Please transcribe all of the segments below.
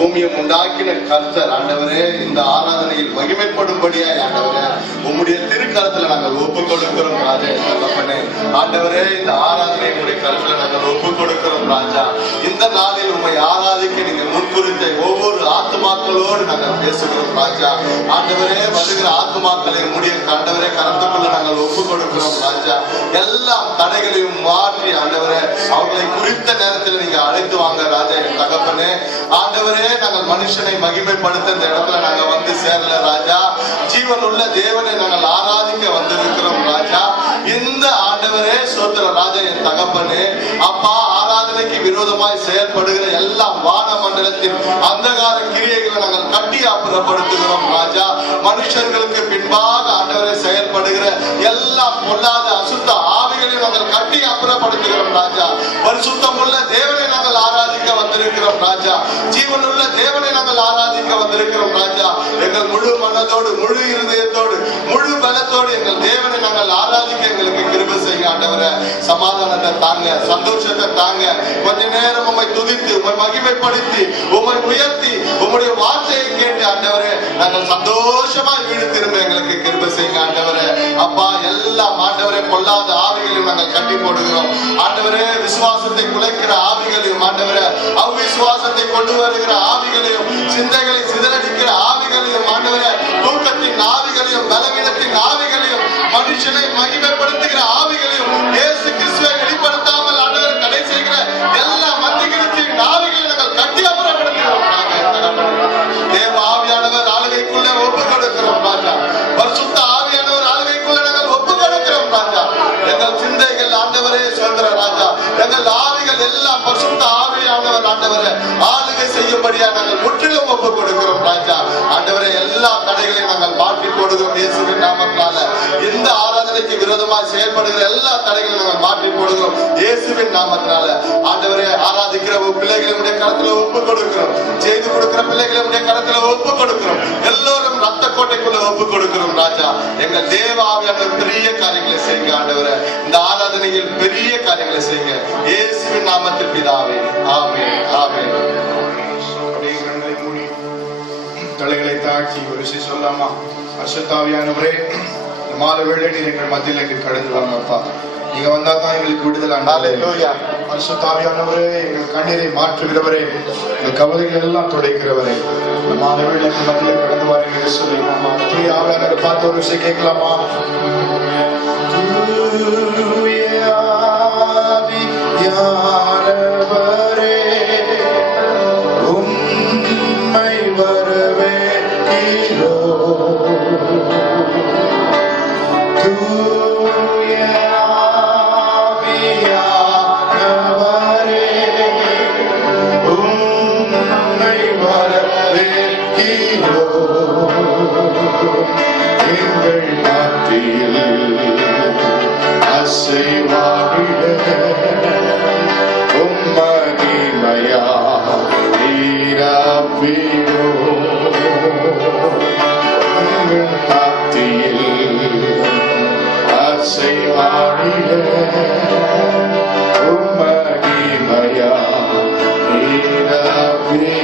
பூமியை உண்டாக்கின கர்த்தர் ஆண்டவரே இந்த ஆராதனையில் மகிமைப்படும்படியாய் ஆண்டவரே உம்முடைய திருக்கரத்துல நாங்கள் ஒப்பு கொடுக்கிறோம் ராஜா. ஆண்டவரே இந்த ஆராதனை உடைய கருத்துல நாங்கள் ஒப்பு கொடுக்கிறோம் ராஜா. இந்த நாளில் உம்மை ஆராதிக்க நீங்க முன்குறித்த ஒவ்வொரு ஆத்துமாக்களோடு நாங்கள் பேசுகிறோம் ராஜா. ஆண்டவரே வருகிற ஆத்துமாக்களை உம்முடைய ஆண்டவரே கரத்துக்குள்ள நாங்கள் ஒப்பு கொடுக்கிறோம் ராஜா. எல்லா தடைகளையும் மாற்றி ஆண்டவரே அவர்களை குறித்த நேரத்தில் நீங்க அழைத்து வாங்க ராஜா. என் தகப்பனே ஆண்டவரே நாங்கள் மனுஷனை மகிமைப்படுத்த இந்த இடத்துல நாங்க வந்து சேரல ராஜா. ஜீவன் உள்ள தேவனை நாங்கள் ஆராதிக்க வந்திருக்கிறோம் ராஜா. இந்த ஆண்டவரே சோத்திர ராஜா. என் தகப்பனே அப்பா ஆராதனைக்கு விரோதமாய் செயல்படுகிற எல்லா வான மண்டலத்தின் அந்தகார கிரியைகளை நாங்கள் கட்டி அப்புறப்படுத்துகிறோம் ராஜா. மனுஷர்களுக்கு பின்பாக ஆண்டவரை செயல்படுகிற எல்லா பொல்லாத அசுத்த ஆவிகளையும் நாங்கள் கட்டி அப்புறப்படுத்துகிறோம் ராஜா. பரிசுத்தம் உள்ள தேவனை நாங்கள் ஆராதிக்க வந்திருக்கிறோம் ராஜா. ஜீவன் உள்ள தேவனை நாங்கள் ஆராதிக்க வந்திருக்கிறோம் ராஜா. எங்கள் முழு மனதோடு முழு இருதயத்தோடு முழு பலத்தோடு எங்கள் தேவனை நாங்கள் ஆராதிக்க எங்களுக்கு கிருபை செய்ய ஆண்டவரே. சமாதானத்தை தாங்க, சந்தோஷத்தை தாங்க. கொஞ்ச நேரம் உம்மை துதித்து உம்மை மகிமைப்படுத்தி உம்மை உயர்த்தி உம்முடைய வார்த்தையை கேட்டு ஆண்டவரே நாங்கள் சந்தோஷமாய் வீடு திரும்ப எங்களுக்கு கிருபை செய்யுங்க ஆண்டவரே. அப்பா எல்லாம் ஆண்டவரே பொல்லாத ஆவிகளையும் நாங்கள் கட்டி போடுகிறோம் ஆண்டவரே. விசுவாசத்தை குலைக்கிற ஆவிகளையும் ஆண்டவரே அவ்விசுவாசத்தை கொண்டு வருகிற ஆவிகளையும் சிந்தைகளை சிதறடிக்கிற ஆவிகளையும் ஆண்டவரே தூக்கத்தின் ஆவிகளையும் பலவீனத்தின் ஆவிகளையும் மனுஷனை மகிமைப்படுத்துகிற ஆவிகளையும் இயேசு கிறிஸ்துவை வெளிப்படுத்தாமல் ஆண்டவரை தடை செய்கிற எல்லா மத்தியத்தின் ஆவிகளை நாங்கள் கட்டி அப்புறப்படுத்துகிறோம். தேவ ஆவியானவர் ஆளுகைக்குள்ள ஒப்பு கொடுக்கிறோம் ராஜா. பரிசுத்த ஆவியானவர் ஆளுகைக்குள்ள நாங்கள் ஒப்பு கொடுக்கிறோம் ராஜா. எங்கள் சிந்தைகள் ஆண்டவரே சுதந்திர ராஜா. எங்கள் ஆவிகள் எல்லாம் பரிசுத்த ஆவியானவர் ஆண்டவரை ஆளுகை செய்யும்படியா நாங்கள் முற்றிலும் ஒப்பு கொடுக்கிறோம் ராஜா. ஆண்டவரை எல்லா தடைகளையும் நாங்கள் மாற்றி போடுகிறோம் இயேசுவின் நாமத்தால. இந்த ஆராதனைக்கு விரோதமாக செயல்படுகிற எல்லா தடைகளையும் நாங்கள் மாற்றி போடுகிறோம் இயேசுவின் நாமத்தினால. ஆண்டவரை ஆராதிக்கிற பிள்ளைகளுடைய கரத்துல ஒப்பு கொடுக்கிறோம். செய்து கொடுக்கிற பிள்ளைகளுடைய கரத்துல ஒப்பு கொடுக்கிறோம். எல்லோரும் ரத்த கோட்டைக்குள்ள ஒப்பு கொடுக்கிறோம் ராஜா. எங்கள் தேவ ஆவியானவர் பெரிய காரியங்களை செய்யுங்க ஆண்டவரை. இந்த ஆராதனையில் பெரிய காரியங்களை செய்யுங்க இயேசுவின் நாமத்தில் பிதாவே. ஆமென் ஆமென். தலைகளை தாக்கி ஒரு விஷயம் சொல்லாமா? பரிசுத்த ஆவியானவரே மாலை வேளை நீர் எங்கள் மத்தியில் எங்களுக்கு கடந்து வாங்கப்பா. நீங்க வந்தா தான் எங்களுக்கு விடுதலை. ஹல்லேலூயா. பரிசுத்த ஆவியானவரே எங்கள் கண்ணீரை மாற்றுகிறவரே, எங்கள் கவலைகள் எல்லாம் துடைக்கிறவரே, மாலை வேளை எங்கள் மத்தியில் கடந்து வாருங்க சொல்லி ஆவியானவரை பார்த்து ஒரு விஷயம் கேட்கலாமா? ஆவியானவரே உம்மை வரவேற்கிறோ. தூய ஆவியானவரே உம்மை வரவேற்கிறோ. எங்கள் மத்தியில் அசைவாடிட உம்மகிமையா நீராப்பினோ. எங்கள் மத்தியில் அசைவாடிட உம்மகிமையா நீராப்பினோ.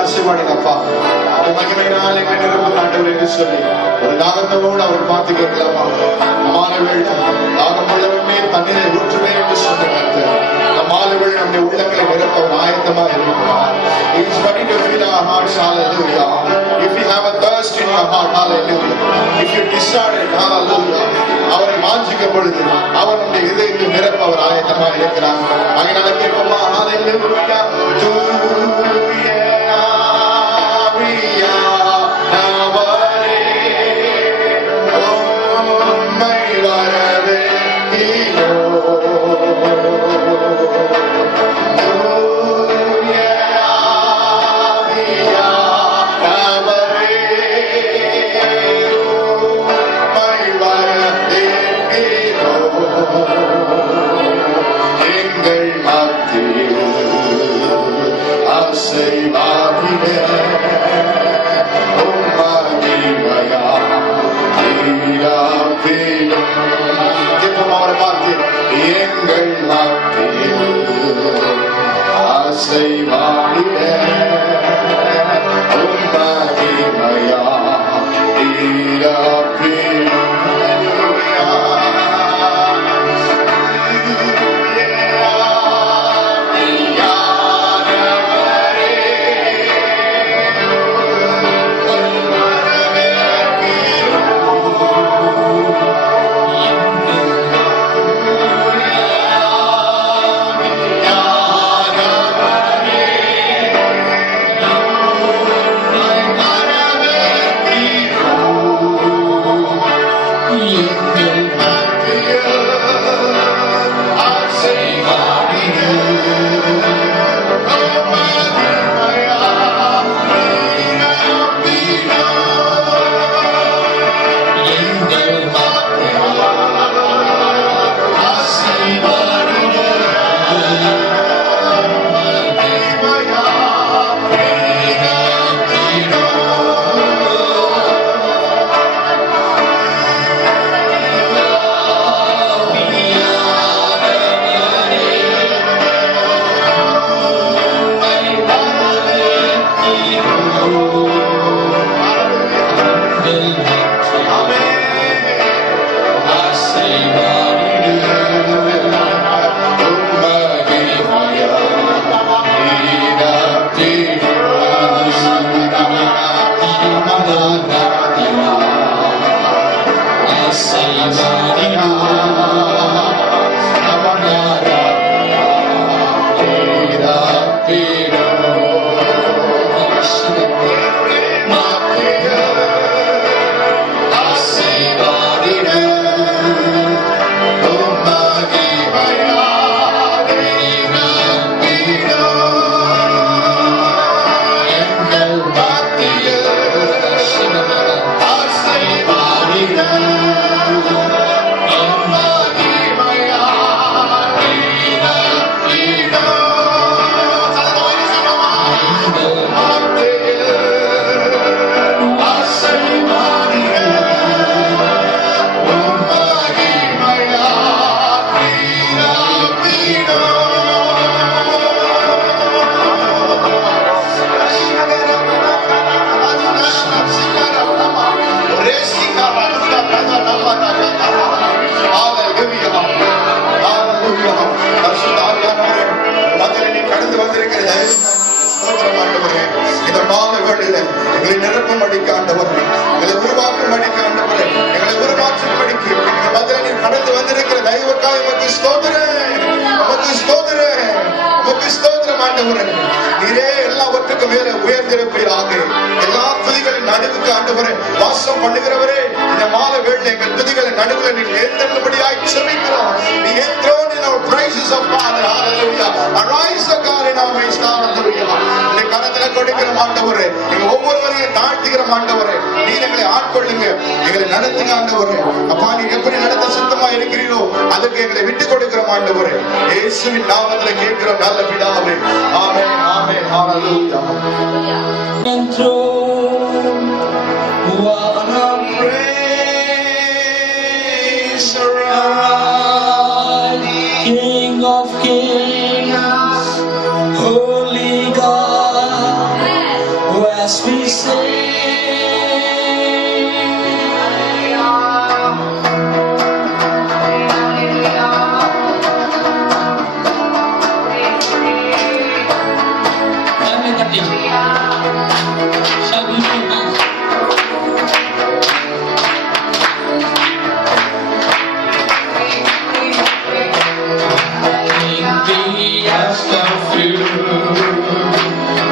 ஆசீர்வாடிங்கப்பா. அவர் மகிமையினால் எங்களை நிரப்பும் ஆண்டவரே என்று சொல்லி ஒரு தாகத்தோடு அவர் பார்த்து கேட்கலாமா? மாலைவேள் தாகம் உள்ளவனே தண்ணீரை ஊற்றுவேன் என்று சொன்ன கர்த்தர் இந்த மாலைவேள் நம்முடைய உள்ளங்களை நிரப்ப அவர் ஆயத்தமாக இருக்கிறார். He is ready to fill our hearts. Hallelujah. If you have a thirst in your heart, hallelujah. If you desire it, hallelujah. அவரை வாஞ்சிக்கும் பொழுது அவர் நம்முடைய இதயத்தை நிரப்ப அவர் ஆயத்தமாக இருக்கிறார். அதனால கேட்போமா? Hallelujah.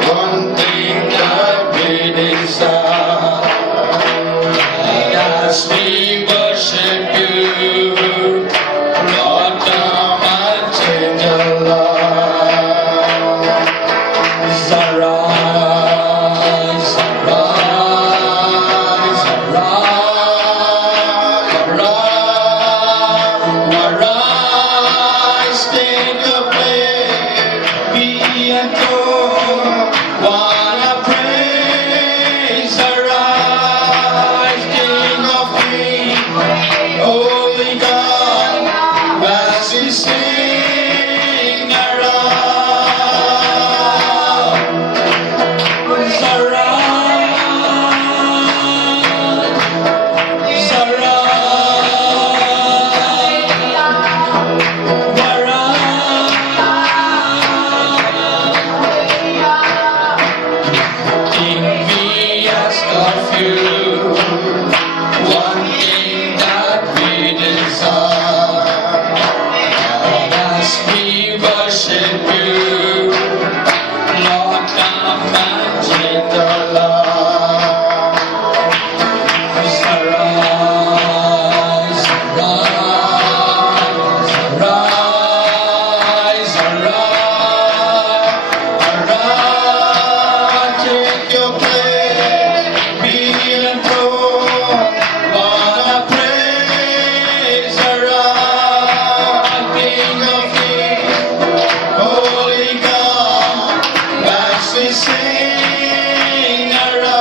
One thing that made it wanna praise, arise, King of Kings, Holy God, as we sing arise, arise, arise. King, we ask of you one thing that we desire, and as we worship you, Lord, come and take the light. Arise, arise, arise, arise, take your place, be enthroned, wanna praise, arise, King of Kings, Holy God, as we sing arise,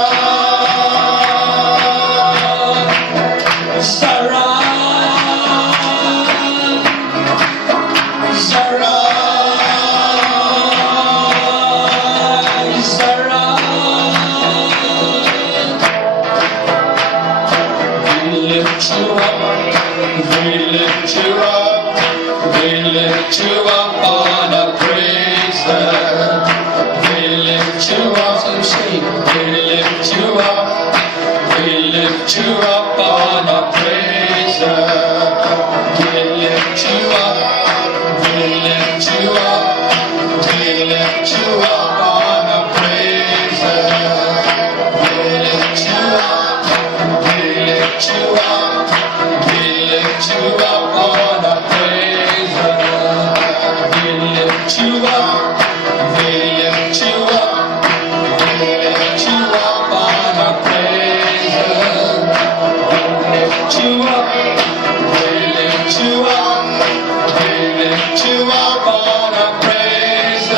arise, arise, arise. We lift you up, we lift you up, we lift you up on a praise. We lift you up, so say, we lift you up, we lift you up on a praise. We lift you up, we lift you up, we lift you up on a praise. We lift you up, we lift you up, we lift you up on a praise. We lift you up, we lift you up, we lift you up on a praise. We lift you up, we lift you up, we lift you up on a praise.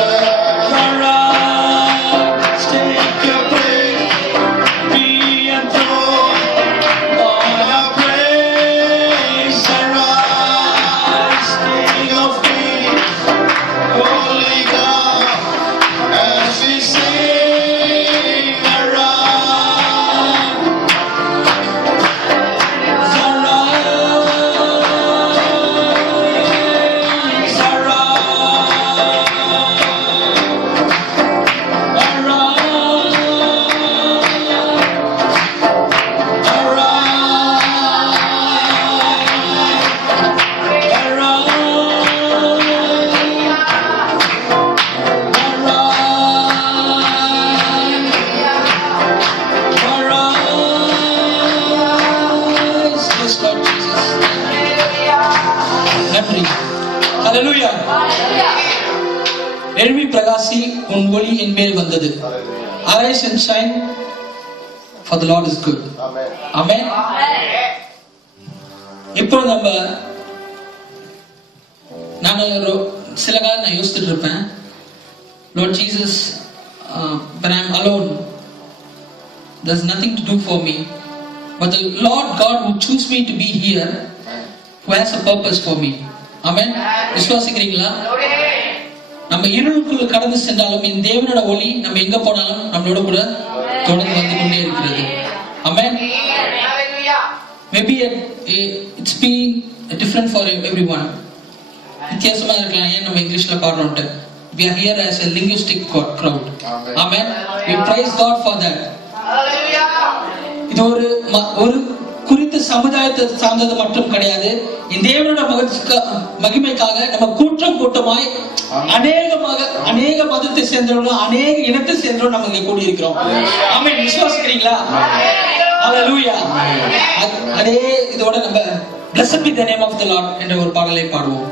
Arise, take your place, be enthroned on a praise. Arise, King of Kings, Holy God, as we sing arise, Hallelujah. எழும்பி பிரகாசி உன் ஒளி என் மேல் வந்தது. Arise and shine, for the Lord is good. Amen. இப்போ நான் சில காலம் நான் யோசிச்சுட்டு இருப்பேன், Lord Jesus, when I'm alone, there's nothing to do for me. But the Lord God who choose me to be here, who has a purpose for me. Amen. விசுவாசிக்கிறீங்களா? நம்ம இருளுக்குள்ள கடந்து சென்றாலும் இந்த தேவனோட ஒளி நம்ம எங்க போனாலும் நம்மளோட கூட தொடர்ந்து வந்து கொண்டே இருக்கிறது. Amen. Maybe it's been different for everyone. வித்தியாசமா இருக்கலாம். ஏன் நம்ம இங்கிலீஷ்ல பாடுறோம்ட்டு. We are here as a linguistic crowd. Amen. We praise God for that. இது ஒரு குறித்த சமுதாயத்தை சார்ந்தது மட்டும் கிடையாது. இந்த தேவனோட மகிமைக்காக நம்ம கூட்டமாய் அநேக மதத்தை சேர்ந்தவர்களும் அநேக இனத்தை சேர்ந்தவர்களும் நம்ம இங்க கூடி இருக்கிறோம். ஆமென். விசுவாசிக்கிறீங்களா? ஹalleluya. அதே இதோட நம்ம blessed be the name of the Lord என்ற ஒரு பாடலை பாடுவோம்.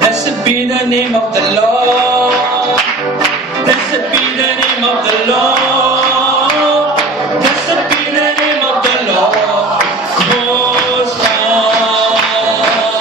Blessed be the name of the Lord. Blessed be the name of the Lord. Blessed be the name of the Lord. Most high.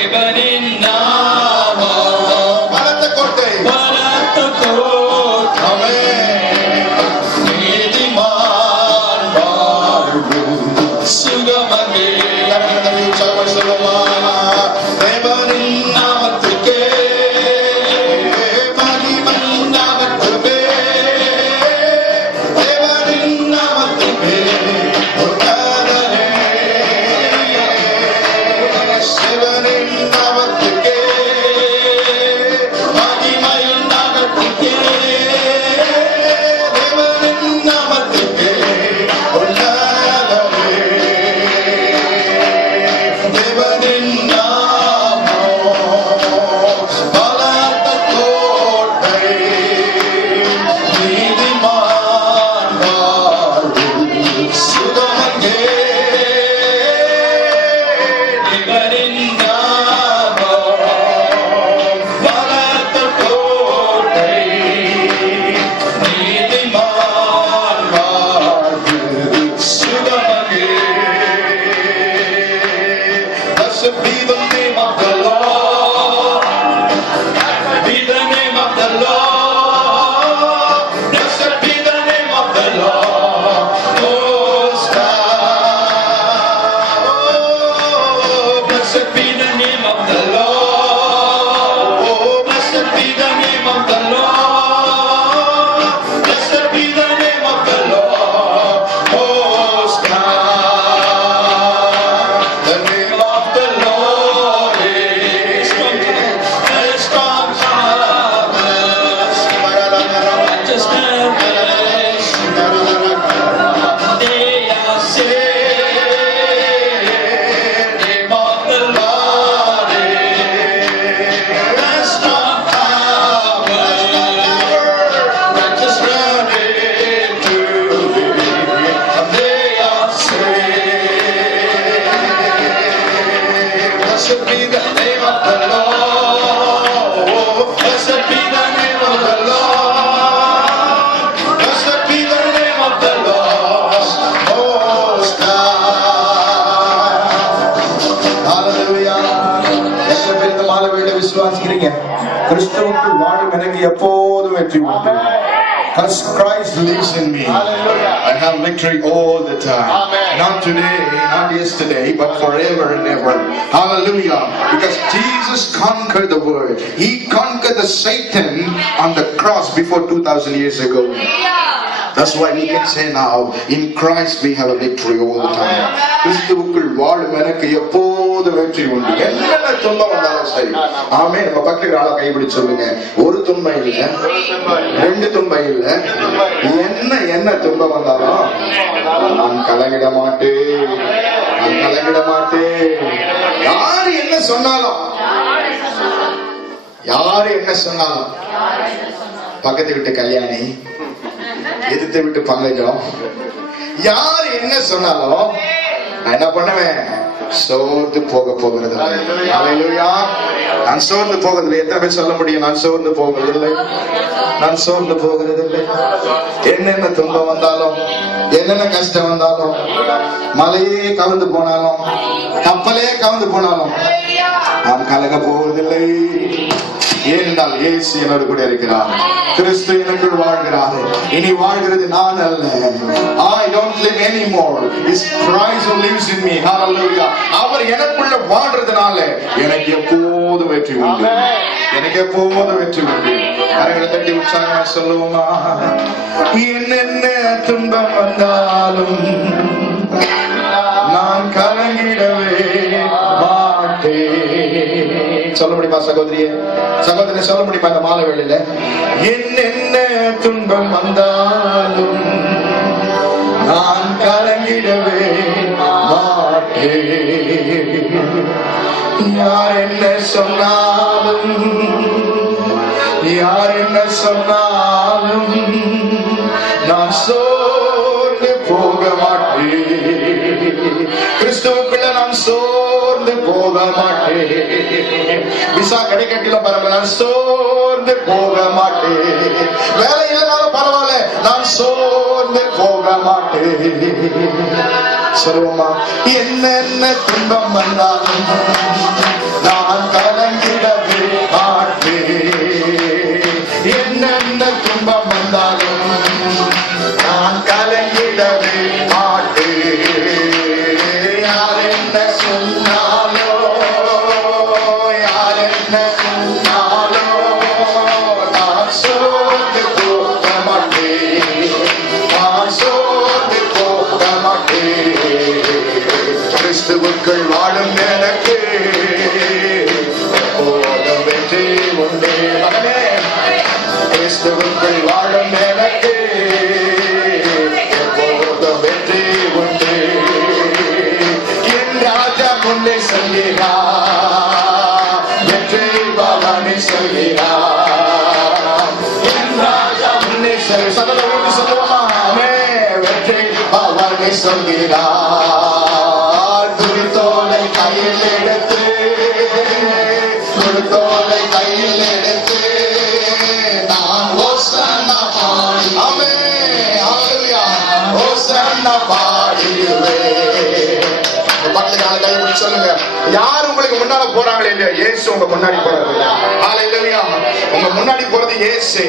தேவனின் நாமம் பலத்த கோட்டை. பலத்த கோட்டை. ஆமென். நீதிமான் வாழ்வு சுகமங்கே. கர்த்தரை உற்சாகமாய் சொல்லுமா. தேவனின் நாமத்துக்கே மகிமை உண்டாகட்டுமே. தேவனின் நாமத்துக்கே உண்டாகலே. சிவனின் நாமத்துக்கே மகிமை உண்டாகட்டுமே. தேவனின் நாமத்துக்கே உண்டாகலே. தேவனின் நாமம் பலத்த கோட்டை. நீதிமான் வாழ்வு சுகமங்கே. தேவனின் நாமம் பலத்த கோட்டை. நீதிமான் வாழ்வு சுகமங்கே. Blessed be the name of the Lord. Be the name of the Lord. Blessed be the name of the Lord. Most High. Oh, blessed be the name of the Lord. Oh, blessed be the name of the Lord. Blessed be the name of the Lord. Most High. The name Of the Lord is strong, a strong harvest. Just as they are saved, name of the Lord is a strong harvest. Just run into it, they are saved. Blessed be the name of the Lord. Blessed be the name of the Lord. Blessed be the name of the Lord. Most High. Hallelujah. எத்தனை பேர் இந்த மாலை வேளை விசுவாசிக்கிறீங்க? கிறிஸ்துவுக்குள் வாழும் எனக்கு எப்போதும் வெற்றி உண்டு. Because Christ lives in me. I have victory all the time. Not today, not yesterday, but forever and ever. Hallelujah. Because Jesus conquered the world. He conquered the Satan on the cross before 2000 years ago. That's why we can say now, in Christ we have a victory all the time. கிறிஸ்துவுக்குள் வாழும் எனக்கு எப்போது வெற்றி உண்டு. என்னென்ன துன்பம் வந்தாலும் சரி. ஆமென். நம்ம பக்கத்துல ஆளை கைப்பிடிச்சு சொல்லுங்க. ஒரு துன்பம் இல்ல, ரெண்டு துன்பம் இல்ல, என்ன துன்பம் வந்தாலும் நான் கலங்கிட மாட்டேன். நான் கலங்கிட மாட்டேன். யாரு என்ன சொன்னாலும், யாரு என்ன சொன்னாலும், பக்கத்து விட்டு கல்யாணி, எதிர்த்து விட்டு பங்கஜம், யாரு என்ன சொன்னாலும் நான் என்ன பண்ணுவேன்? சோர்ந்து போக போகிறது. ஹல்லேலூயா. நான் சோர்ந்து போகிறதில்லை. எத்தனை பேர் சொல்ல முடியும்? நான் சோர்ந்து போகிறதில்லை. நான் சோர்ந்து போகிறதில்லை. என்னென்ன துன்பம் வந்தாலும், என்னென்ன கஷ்டம் வந்தாலும், மலையே கவிழ்ந்து போனாலும், கப்பலே கவிழ்ந்து போனாலும் நான் கலங்க போவதில்லை. ஏனென்றால் இயேசு என்னோடு கூட இருக்கிறார். கிறிஸ்து எனக்குள் வாழ்கிறார். இனி வாழ்கிறது நான் அல்ல. I don't live anymore. It's Christ who lives in me. Hallelujah. அவர் எனக்குள்ள வாழ்றதுனால எனக்கு எப்போதும் வெற்றி உண்டு. எனக்கு எப்போதும் வெற்றி உண்டு. கரங்களை தட்டி உற்சாகமா சொல்லுவோமா? என்னென்ன துன்பம் வந்தாலும் நான் கலங்கிடவே மாட்டேன். சொல்ல முடியுமா சகோதரியே? சகோதரி சொல்ல முடியுமா இந்த மாலை வேளையில? என்னென்ன துன்பம் வந்தாலும் நான் கலங்கிடவே மாட்டேன். யார் என்ன சொன்னாலும், யார் என்ன சொன்னாலும் நான் சோர்ந்து போக மாட்டேன். கிறிஸ்துவுக்குள்ள நான் சோர்ந்து போக மாட்டேன். விசா கிடைக்கட்டிலும் பரவாயில்ல, நான் சோர்ந்து போக மாட்டேன். வேலை இல்லைனாலும் பரவாயில்ல, நான் சோர்ந்து போக மாட்டேன். சொல்லுவோமா? என்னென்ன துன்பம் வந்தாலும் நான் செல்கிறார், வெற்றி பவனி செல்கிறார். என் ராஜா முன்னே செல்கிறார், சொல்லுவாமே வெற்றி பவனி செல்கிறார். குறித்தோலை கையில் எடுத்து, குறித்தோலை கையில் எடுத்து நான் ஓசன்னா பாடி, ஆமே ஹalleluya, ஓசன்னா பாடிடுவேன். பக்கத்துல கை பிடிச்சு சொல்லுங்க, யார் உங்களுக்கு முன்னால போறாங்களே இல்லையா, இயேசு உங்க முன்னாடி போறாரு. ஹalleluya, உங்க முன்னாடி போறது இயேசு.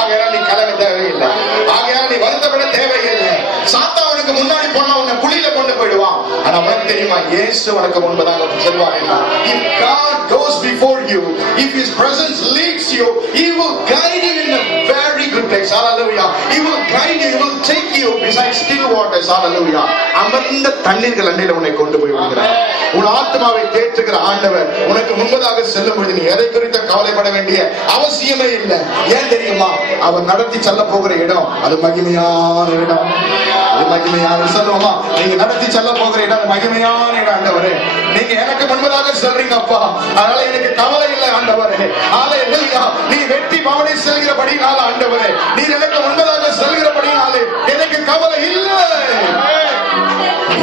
ஆகையால நீ கலங்க தேவையில்லை, ஆகையால நீ வருத்தப்பட தேவையில்லை. சாத்தானுக்கு முன்னாடி போனா உன்னை குழியில கொண்டு போயிடுவான். ஆனா உனக்கு தெரியுமா, இயேசு உனக்கு முன்பதாக செல்வார். If God goes before you, if His presence leads you, He will guide you in a very good place. Hallelujah. He will guide you, He will take you beside still waters. Hallelujah. அமர்ந்த தண்ணீர்கள் அண்டையில உன்னை கொண்டு போய் விடுகிறார். உன் ஆத்மாவை தேற்றுகிற ஆண்டவர் உனக்கு முன்பதாக செல்லும் பொழுது நீ எதை குறித்த கவலைப்பட வேண்டிய அவசியமே இல்லை. ஏன் தெரியுமா, அவர் நடத்தி செல்ல போகிற இடம் அது மகிமையான இடம். அது மகிமையான சொல்லுவோமா, நீங்க நடத்தி செல்ல போகிற இடம் அது மகிமையான இடம். ஆண்டவரே, நீங்க எனக்கு முன்பதாக செல்றீங்க அப்பா, அதனால எனக்கு கவலை இல்லை ஆண்டவரே. ஹalleluya. நீ வெற்றி பவனி செல்கிறபடினால ஆண்டவரே, நீர் எனக்கு முன்பதாக செல்கிறபடினாலே எனக்கு கவலை இல்லை.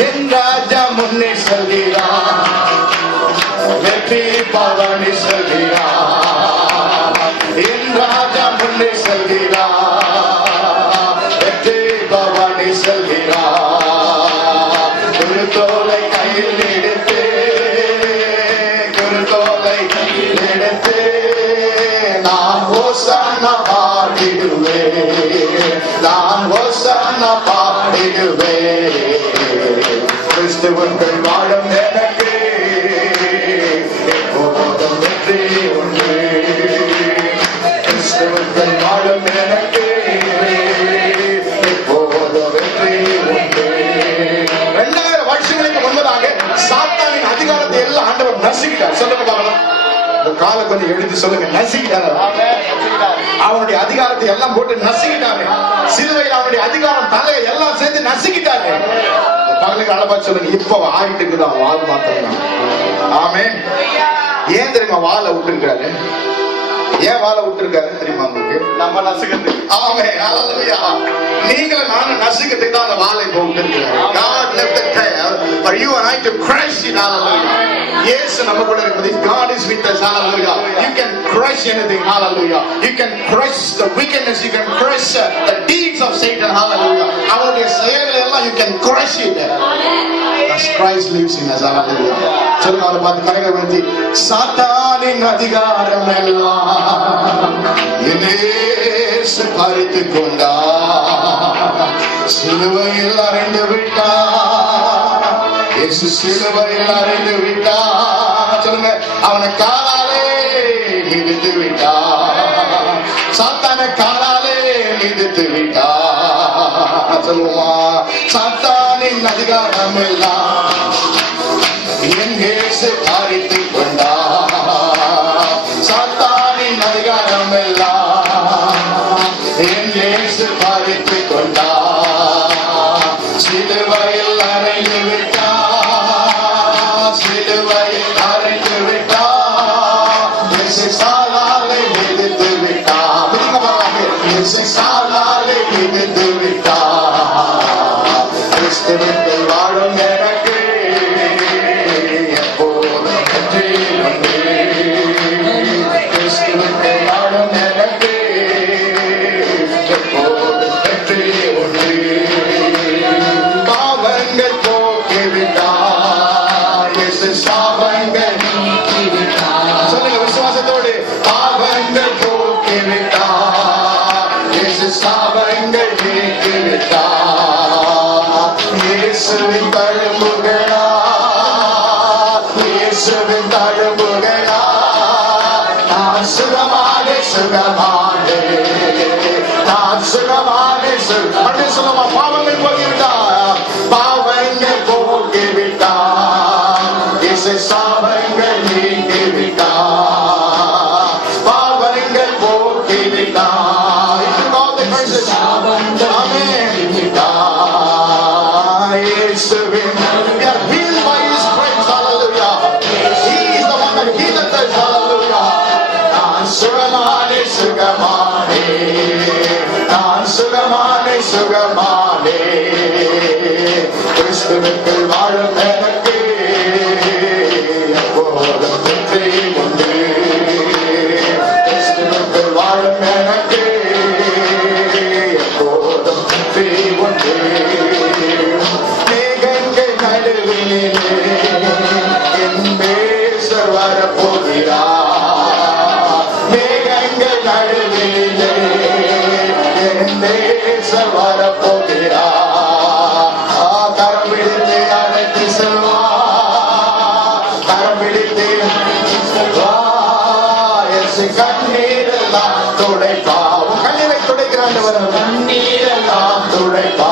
என் ராஜா முன்னே செல்கிறார், வெற்றி பவனி செல்கிறார். என் ராஜா முன்னே செல்கிறார், வெற்றி பவனி செல்கிறார். குருத்தோலை கையில் எடுத்து, குருத்தோலை கையில் எடுத்து நான் ஓசன்னா பாடிடுவேன், நான் ஓசன்னா பாடிடுவேன். கிறிஸ்துவுக்குள் வாழும் எனக்கு எப்போதும் வெற்றி உண்டு. கிறிஸ்துவுக்குள் வாழும் எனக்கு எப்போதும் வெற்றி உண்டு. 2000 வருஷங்களுக்கு முன்பதாக சாத்தானின் அதிகாரத்தை எல்லாம் ஆண்டவர் நசுக்கிட்டார். சொல்லுங்க பாக்கலாம், இந்த காலை கொஞ்சம் எடுத்து சொல்லுங்க, நசுக்கிட்டார். அவனுடைய அதிகாரத்தை எல்லாம் போட்டு நசுக்கிட்டாரு. சிலுவையில் அவனுடைய அதிகாரம் தலையை எல்லாம் சேர்த்து நசுக்கிட்டாரு. பகலுக்கு அளவா சொல்லுங்க, இப்ப ஆயிட்டு இருக்குதான் வால் மாத்திரம். ஆமென். ஏன் தெரியுமா வாழை விட்டுருக்காரு? ஏன் வாழை விட்டுருக்காரு தெரியுமா உங்களுக்கு? நம்ம நசுக்கிறதுக்கு. ஆமென். ஹalleluya. நீங்களும் நானும் நசுக்கிறதுக்கு தான் அந்த வாளை இப்ப விட்டுருக்காரு. God left the tail for you and I to crush it. Hallelujah. Yes, நம்ம கூட இருக்குது. God is with us. Hallelujah. You can crush anything. Hallelujah. You can crush the wickedness. You can crush the deeds of Satan. Hallelujah. அவருடைய செயல்கள் எல்லாம் you can crush it. As Christ lives in us. Hallelujah. சொல்லுங்க, அவரை பார்த்து கரங்களை உயர்த்தி, சாத்தானின் அதிகாரம் எல்லாம் இயேசு பறித்துக் கொண்டார், சிலுவையில் அறைந்து விட்டார். இயேசு சிலுவையில் அறைந்து விட்டார். சொல்லுங்க, அவனை காலாலே மிதித்து விட்டார், சாத்தான காலாலே மிதித்து விட்டார். சொல்லுமா, சாத்தானின் அதிகாரம் எல்லாம் என் இயேசு பறித்துக் கொண்டார். சாத்தானின் அதிகாரம் எல்லாம் என் இயேசு பறித்துக் கொண்டார். சிலுவையில் அறைந்து விட்டார், சிலுவையில் அறைந்து விட்டார். இயேசு சாலாலை மிதித்து விட்டார். இயேசு சாலாலை மிதித்து விட்டார். கிறிஸ்துவுக்கு வாழும் எனக்கு எப்போதும் வெற்றி உண்டு. கிறிஸ்துவுக்கு வாழும் எனக்கு எப்போதும் வெற்றி உண்டு. பாவங்கள் போக்கிவிட்டார், இயேசு சாபங்கள் நீக்கிவிட்டார். சொல்லுங்க விசுவாசத்தோடு, பாவங்கள் போக்கிவிட்டார், இயேசு சாபங்கள் நீக்கிவிட்டார். இயேசுவின் தழும்புகளா, இயேசுவின் தழும்புகளா நான் சுகமாக சுகமாக, நான் சுகமாக அப்படி சொல்லுமா, பாவங்கள் போக்கிவிட்டார், பாவங்கள் போக்கிவிட்டார், இயேசு சாபங்கள் நீக்கிவிட்டார். பாவங்கள் போக்கிவிட்டார், இயேசுவின், we are healed by His stripes. Hallelujah. கிறிஸ்துவுக்குள் வாழும் எனக்கு எப்போதும் வெற்றி உண்டு. கிறிஸ்துவுக்குள் வாழும் எனக்கு எப்போதும் வெற்றி உண்டு. மேகங்கள் நடுவிலே என் நேசர் வரப்போகிறார். மேகங்கள் நடுவிலே என் நேசர் வரப்போகிறார். கரம் பிடித்து அழைத்து செல்வார். கரம் பிடித்து கண்ணீரெல்லாம் துடைப்பா. கண்ணீரை துடைக்கிறாண்டவர் கண்ணீரெல்லாம் துடைப்பா.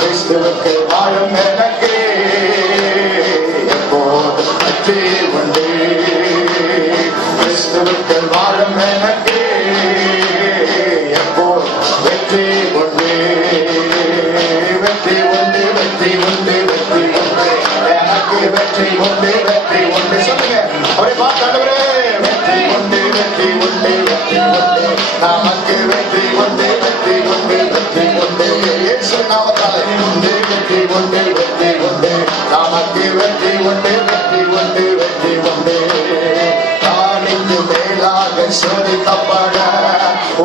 கிறிஸ்துவுக்கு வாழும் எனக்கு எப்போதும் வெற்றி உண்டு. கிறிஸ்துவுக்கு வாழும் எனக்கு எப்போதும் வெற்றி உண்டு. வெற்றி உண்டு, வெற்றி உண்டு, வெற்றி உண்டு. எனக்கு வெற்றி உண்டு, வெற்றி உண்டு. சொல்லுங்க அவரை பார்த்தாண்டவரே. வெற்றி உண்டு, வெற்றி உண்டு, வெற்றி உண்டு. நமக்கு வெற்றி உண்டு, வெற்றி உண்டு, வெற்றி உண்டு. இயேசு நாமத்தாலே உண்டு, வெற்றி உண்டு, வெற்றி உண்டு. நமக்கு வெற்றி உண்டு, வெற்றி உண்டு, வெற்றி உண்டு. காணிக்கு மேலாக சோதிக்கப்பட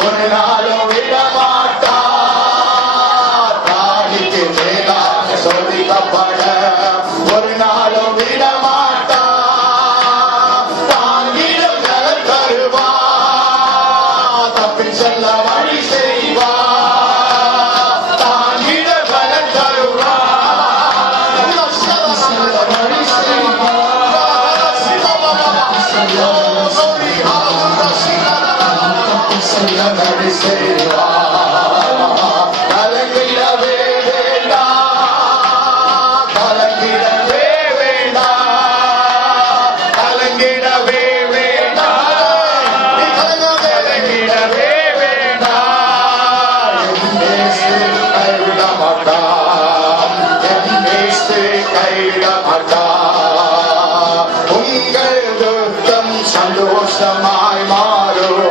ஒரு நாளும் விடமாட்டார். காணிக்கு மேலாக சோதிக்கப்பட ஒரு நாளும் விடமாட்டார். தாங்கிடம் நலன் தருவார். தப்பி செல்ல வழி செய்வார். தாங்கிட பலன் தருவார். வழி செய்வார். வழி செய்வார். கலங்கிடவே வேண்டாம். கலங்கிடவே வேண்டாம். கலங்கிடவே வேண்டாம். கலங்கிடவே வேண்டாம். கைவிட மாட்டான். கைவிட மாட்டான். உங்கள் துக்கம் சந்தோஷமாய் மாறும்.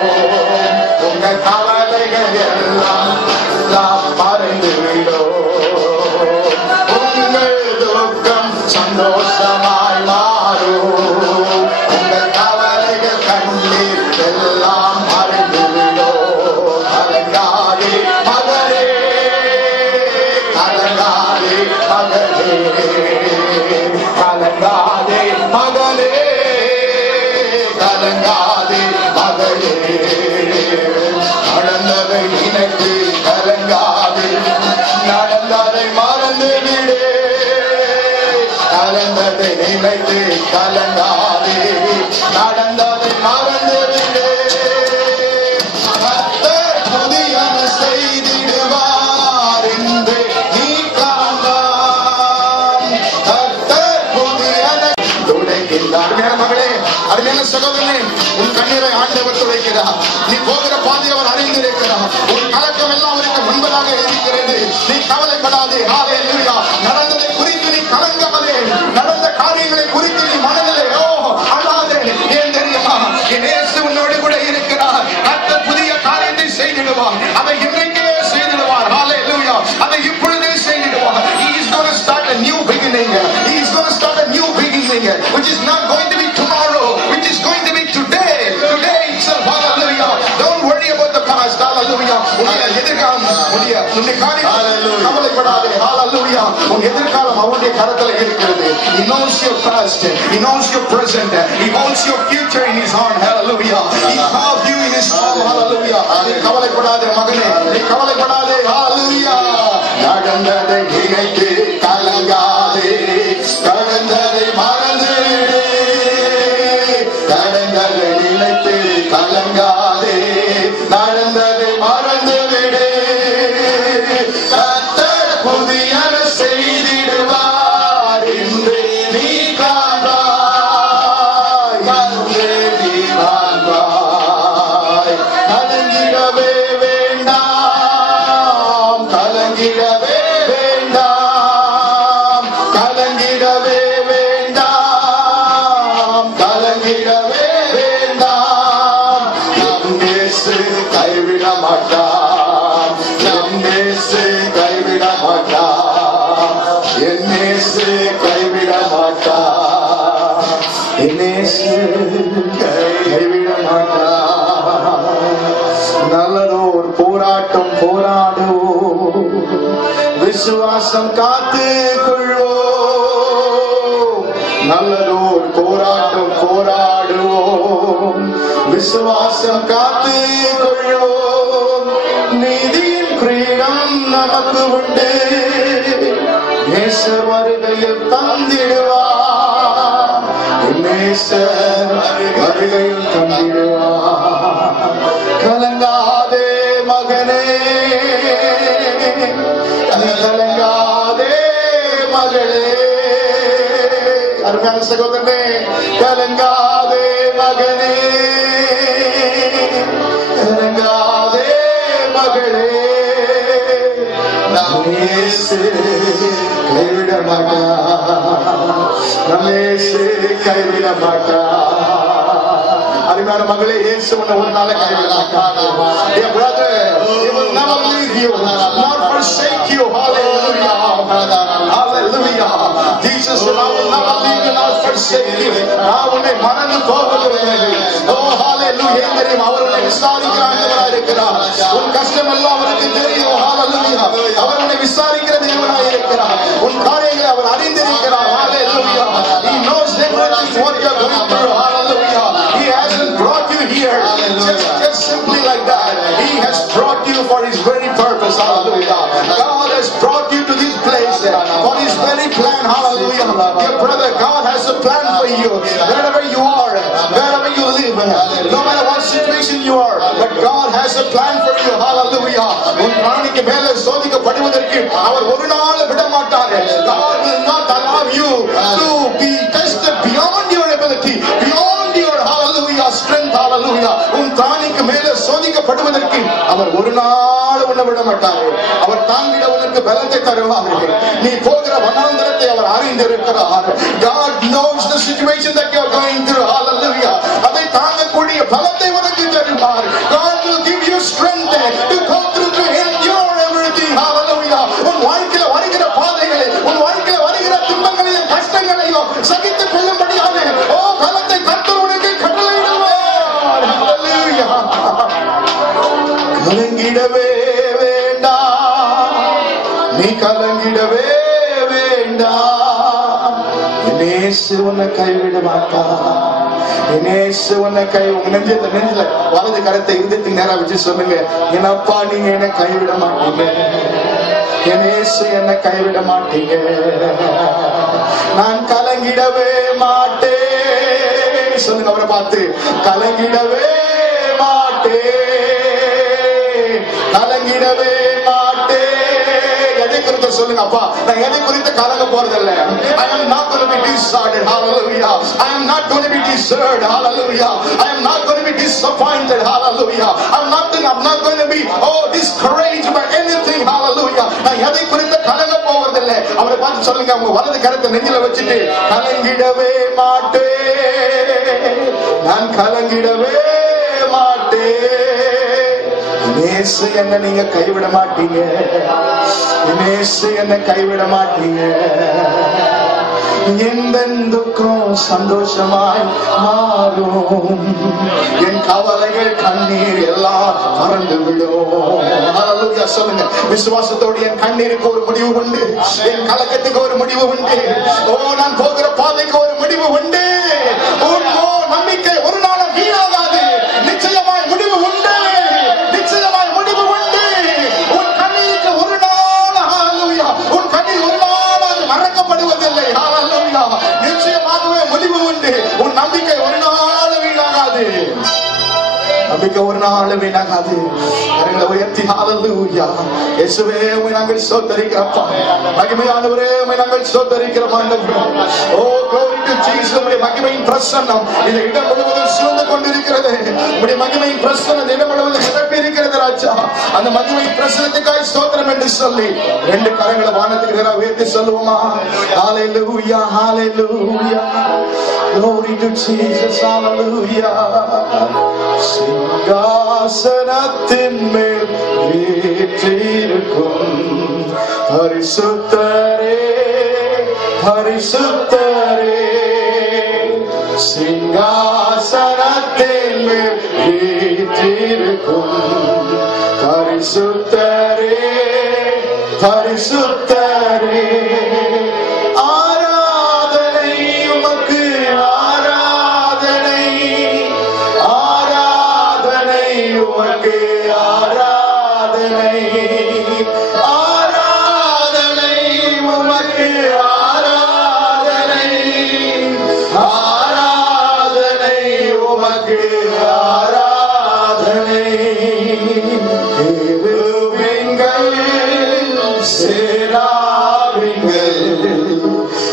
உங்கள் கவலைகள் எல்லாம் மறைந்துவிடும். உங்கள் துக்கம் சந்தோஷமாய் மாறும். உங்கள் கவலைகள் கண்ணீர் எல்லாம் மறைந்துவிடும். கலங்காதே மகளே, கலங்காதே மகளே, கலங்காதே மகளே, கலங்காதே மகளே. நடந்ததை நினைத்து கலங்காதே. நடந்ததை மறந்து விடு. நடந்ததை நினைத்து கலங்காதே. நடந்ததை மறந்து விடு. கர்த்தர் புதியன செய்திடுவார் என்று நீ காண்பாய். கர்த்தர் புதியன துடைக்கின்றார். மகளே, அருமையான சகோதரனே, உன் கண்ணீரை ஆண்டவர் துடைக்கிறார். நீ போகிற பாதையை அவர் அறிந்திருக்கிறார். உன் கலக்கம் எல்லாம் அவருக்கு முன்பதாக இருக்கிறது. நீ கவலைப்படாதே. ஹல்லேலூயா. நடந்ததை குறித்து நீ கலங்காதே. நடந்த காரியங்களை குறித்து நீ மனதிலே அழாதே. ஏன் தெரியுமா? என் இயேசு உன்னோடு கூட இருக்கிறார். கர்த்தர் புதிய காரியத்தை செய்திடுவார். அதை இன்றைக்கே செய்திடுவார். ஹல்லேலூயா. அதை இப்பொழுதே செய்திடுவார். He is going to start a new beginning. He is going to start a new beginning, which is not going to be tomorrow, which is going to be today. Today itself. Hallelujah. Don't worry about the past. Hallelujah. உன்னுடைய எதிர்காலம் உன்னுடைய காரியம் கவலைப்படாதே. Hallelujah. உன் எதிர்காலம் அவருடைய கரத்தில் இருக்கிறது. He knows your past. He knows your present. He holds your future in his hand. Hallelujah. He carved you in his palm. Hallelujah. நீ கவலைப்படாதே மகனே. நீ கவலைப்படாதே. Hallelujah. நடந்ததை நினைத்து கலங்காதே. கடந்ததை மறந்து விடு. கடந்ததை நினைத்து கலங்காதே. நடந்ததை மறந்து விடு. கர்த்தர் புதியன செய்திடுவார் என்று நீ காண்பாய். என்று நீ காண்பாய். கலங்கிடவே வேண்டாம். கலங்கிடவே வேண்டாம். கலங்கிடவே வேண்டாம். கலங்கிடவே வேண்டாம். நம் இயேசு கைவிட மாட்டார். நம் இயேசு கைவிட மாட்டார். கைவிட மாட்டார். நல்லதோர் போராட்டம் போராடுவோம், விசுவாசம் காத்து கொள்வோம். நல்லதோர் போராட்டம் போராடுவோம், விசுவாசம் காத்து கொள்வோம். நீதியின் கிரீடம் நமக்கு உண்டு, நேசர் வருகையில் தந்திடுவார். நேசர் வருகையில் தந்திடுவார். கலங்காதே மகனே, கலங்காதே மகளே. அருமையான சகோதரனே, கலங்காதே மகனே, கலங்காதே மகளே. நம்மேசு கைவிட மாட்டார், நம்மேசு கைவிட மாட்டார். அருமையான மகளே, இயேசு உன்னை ஒரு நாளை கைவிட மாட்டார். Dear brother, he will never leave you, nor forsake you. Hallelujah, hallelujah. Jesus said, I will never leave you, nor forsake you. நான் உன்னை மறந்து போவதில்லை. Oh hallelujah. தெரியும், அவர் உன்னை விசாரிக்கிற ஆண்டவராய் இருக்கிறார். உன் கஷ்டம் எல்லாம் அவருக்கு தெரியும். Hallelujah. அவர் உன்னை விசாரிக்கிற தேவனாய் இருக்கிறார். உன் காரியங்களை அவர் அறிந்திருக்கிறார். Hallelujah. He knows everything what you are going through. Hallelujah. He hasn't brought you here just simply like that. He has brought you for his very purpose. Hallelujah. God has brought you to this place for his very plan. Hallelujah. Dear brother, God has a plan for you. Wherever you are, wherever you live, no matter what situation you are, but God has a plan for you. Hallelujah. உன் பிராணிக்கு மேலே சோதிக்கப்படுவதற்கு அவர் ஒரு நாள் விட மாட்டார். God will not allow you to be tested beyond your ability, beyond your hallelujah strength. Hallelujah. உன் பிராணிக்கு மேலே சோதிக்கப்படுவதற்கு அவர் ஒரு நாள் உன்னை விட மாட்டார். அவர் தாங்கிட உனக்கு பலத்தை தருவார். நீ போகிற வனாந்தரத்தை அவர் அறிந்திருக்கிறார். God knows the situation that you are going through. Hallelujah. அதை தாங்கக்கூடிய பலத்தை உனக்கு தருவார். God will give you strength to go through, to endure everything. Hallelujah. உன் வாழ்க்கையில வருகிற பாதைகளை, உன் வாழ்க்கையில வருகிற துன்பங்களையும் கஷ்டங்களையும் சகித்துக் கொள்ளும்படியான பலத்தை கர்த்தர் உனக்கு கட்டளையிடுவார். Hallelujah. கலங்கிடவே வேண்டாம், நீ கலங்கிடவே வேண்டாம். இயேசு உன்னை கைவிட மாட்டார். இயேசு உன்னை நெஞ்சில வலது கரத்தை இருதயத்துக்கு நேரா வச்சு சொல்லுங்க, என்னப்பா நீங்க என்ன கைவிட மாட்டீங்க, இயேசு என்ன கைவிட மாட்டீங்க. நான் கலங்கிடவே மாட்டேன். சொல்லுங்க அவரை பார்த்து, கலங்கிடவே மாட்டேன், கலங்கிடவே மாட்டேன். எதை குறித்து சொல்லுங்க, அப்பா நான் எதை குறித்து கலங்க போறதில்லை. I am not going to be disheartened. Hallelujah. I am not going to be deserted. Hallelujah. I am not going to be disappointed. Hallelujah. I'm not going to be discouraged by anything. Hallelujah. நான் எதை குறித்து கலங்க போவதில்லை. அவரை பார்த்து சொல்லுங்க, உங்க வலது கரத்தை நெஞ்சில வச்சுட்டு, கலங்கிடவே மாட்டேன், நான் கலங்கிடவே மாட்டேன். இயேசு என்ன நீங்க கைவிட மாட்டீங்க, இயேசு என்ன கைவிட மாட்டீங்க. எந்த துக்கம் சந்தோஷமாய் மாறும், என் கவலைகள் கண்ணீர் எல்லாம் மறந்து விடும். ஹல்லேலூயா சொல்லுங்க. விசுவாசத்தோடு என் கண்ணீருக்கு ஒரு முடிவு உண்டு, என் கலக்கத்துக்கு ஒரு முடிவு உண்டு, நான் போகிற பாதைக்கு ஒரு முடிவு உண்டு. நம்பிக்கை ஒரு நாளும் வீணாகாது. நிச்சயமாய் முடிவு உண்டு, நிச்சயமாய் முடிவு உண்டு. உன் கண்ணீருக்கு ஒரு நாள், ஹல்லேலூயா, உன் கண்ணீர் ஒரு நாள் அது மறக்கப்படுவதில்லை. ஹல்லேலூயா, நிச்சயமாகவே முடிவு உண்டு. உன் நம்பிக்கை ஒரு நாள் வீணாகாது, நம்பிக்கை ஒரு நாள் வீணாகாது. உயர்த்தி ஹல்லேலூயா. இயேசுவே உம்மை நாங்கள் ஸ்தோத்திரிக்கிறோம். மகிமையானவரே உம்மை நாங்கள் ஸ்தோத்திரிக்கிறோம் ஆண்டவரே. ஓ glory to Jesus. உம்முடைய மகிமையின் பிரசன்னம் இந்த இடம் முழுவதும் சூழ்ந்து கொண்டிருக்கிறது. உம்முடைய மகிமையின் பிரசன்னம் இந்த இடம் முழுவதும் நிரப்பி இருக்கிறது ராஜா. அந்த மகிமையின் பிரசன்னத்துக்காக ஸ்தோத்திரம் என்று சொல்லி ரெண்டு கரங்களை வானத்துக்கு நேரா உயர்த்தி சொல்லுவோமா? ஹல்லேலூயா, ஹல்லேலூயா. Glory to Jesus. Hallelujah. சிங்காசனத்தின் மேல் வீற்றிருக்கும் பரிசுத்தரே, பரிசுத்தரே, சிங்காசனத்தில் வீற்றிருக்கும் பரிசுத்தரே பரிசுத்தரே ஆராதனை உமக்கு ஆராதனை ஆராதனை உமக்கு ஆராதனை ஆராதனை உமக்கு ஆராதனை ஆராதனை உமக்கு ஆராதனை கேருபீன்கள் சேராபீன்கள்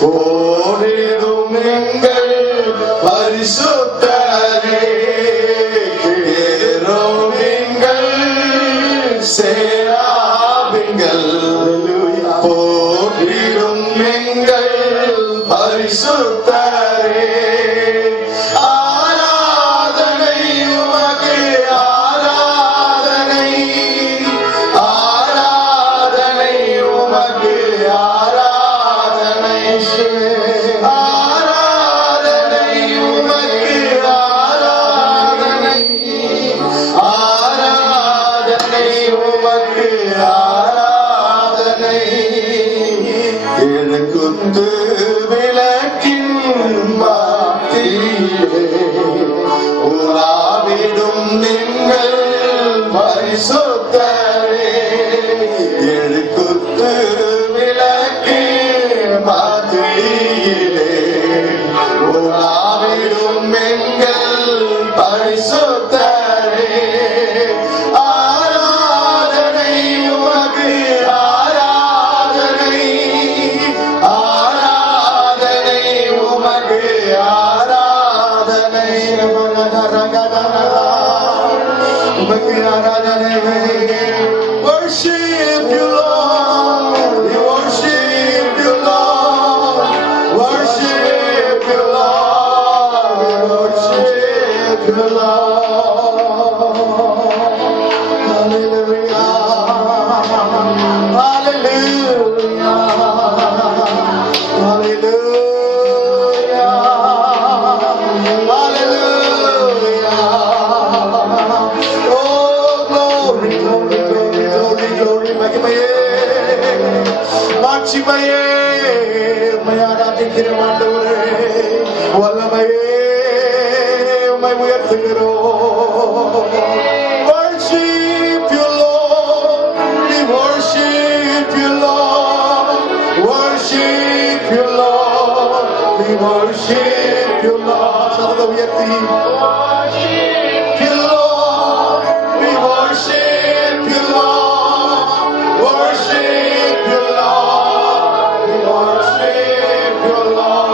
ஓடிடும் எங்கள் பரிசுத்தரே கேருபீன்கள் சேராபீன்கள் ஓடிடும் எங்கள் பரிசுத்தரே ஆராதனை உமக்கு ஆராதனை ஆராதனை உமக்கு ஆராதனை ஆராதனை உமக்கு ஆராதனை ஆராதனை உமக்கு ஆராதனை எனக்குத்து விளக்கின் மாத்திலே உலாவிடும் நீங்கள் பரிசுத்தரே எனக்குத்து விளக்கின் மாத்திலே உலாவிடும் எங்கள் பரிசுத்தரே ஆராதனை உமக்கு ஆராதனை ஆராதனை உமக்கு ஆராதனை உமக்கு ஆராதனை worship you Lord we worship you Lord worship you Lord worship you Lord hallelujah hallelujah hallelujah hallelujah oh glory glory glory glory glory மகிமையே மாட்சிமையே உம்மை ஆராதிக்கிறோம் ஆண்டவரே வல்லமையே உம்மை உயர்த்துகிறோம் worship you Lord we worship you Lord worship you Lord we worship you Lord சதத உயர்த்தி worship you Lord we worship you Lord worship you Lord we worship you Lord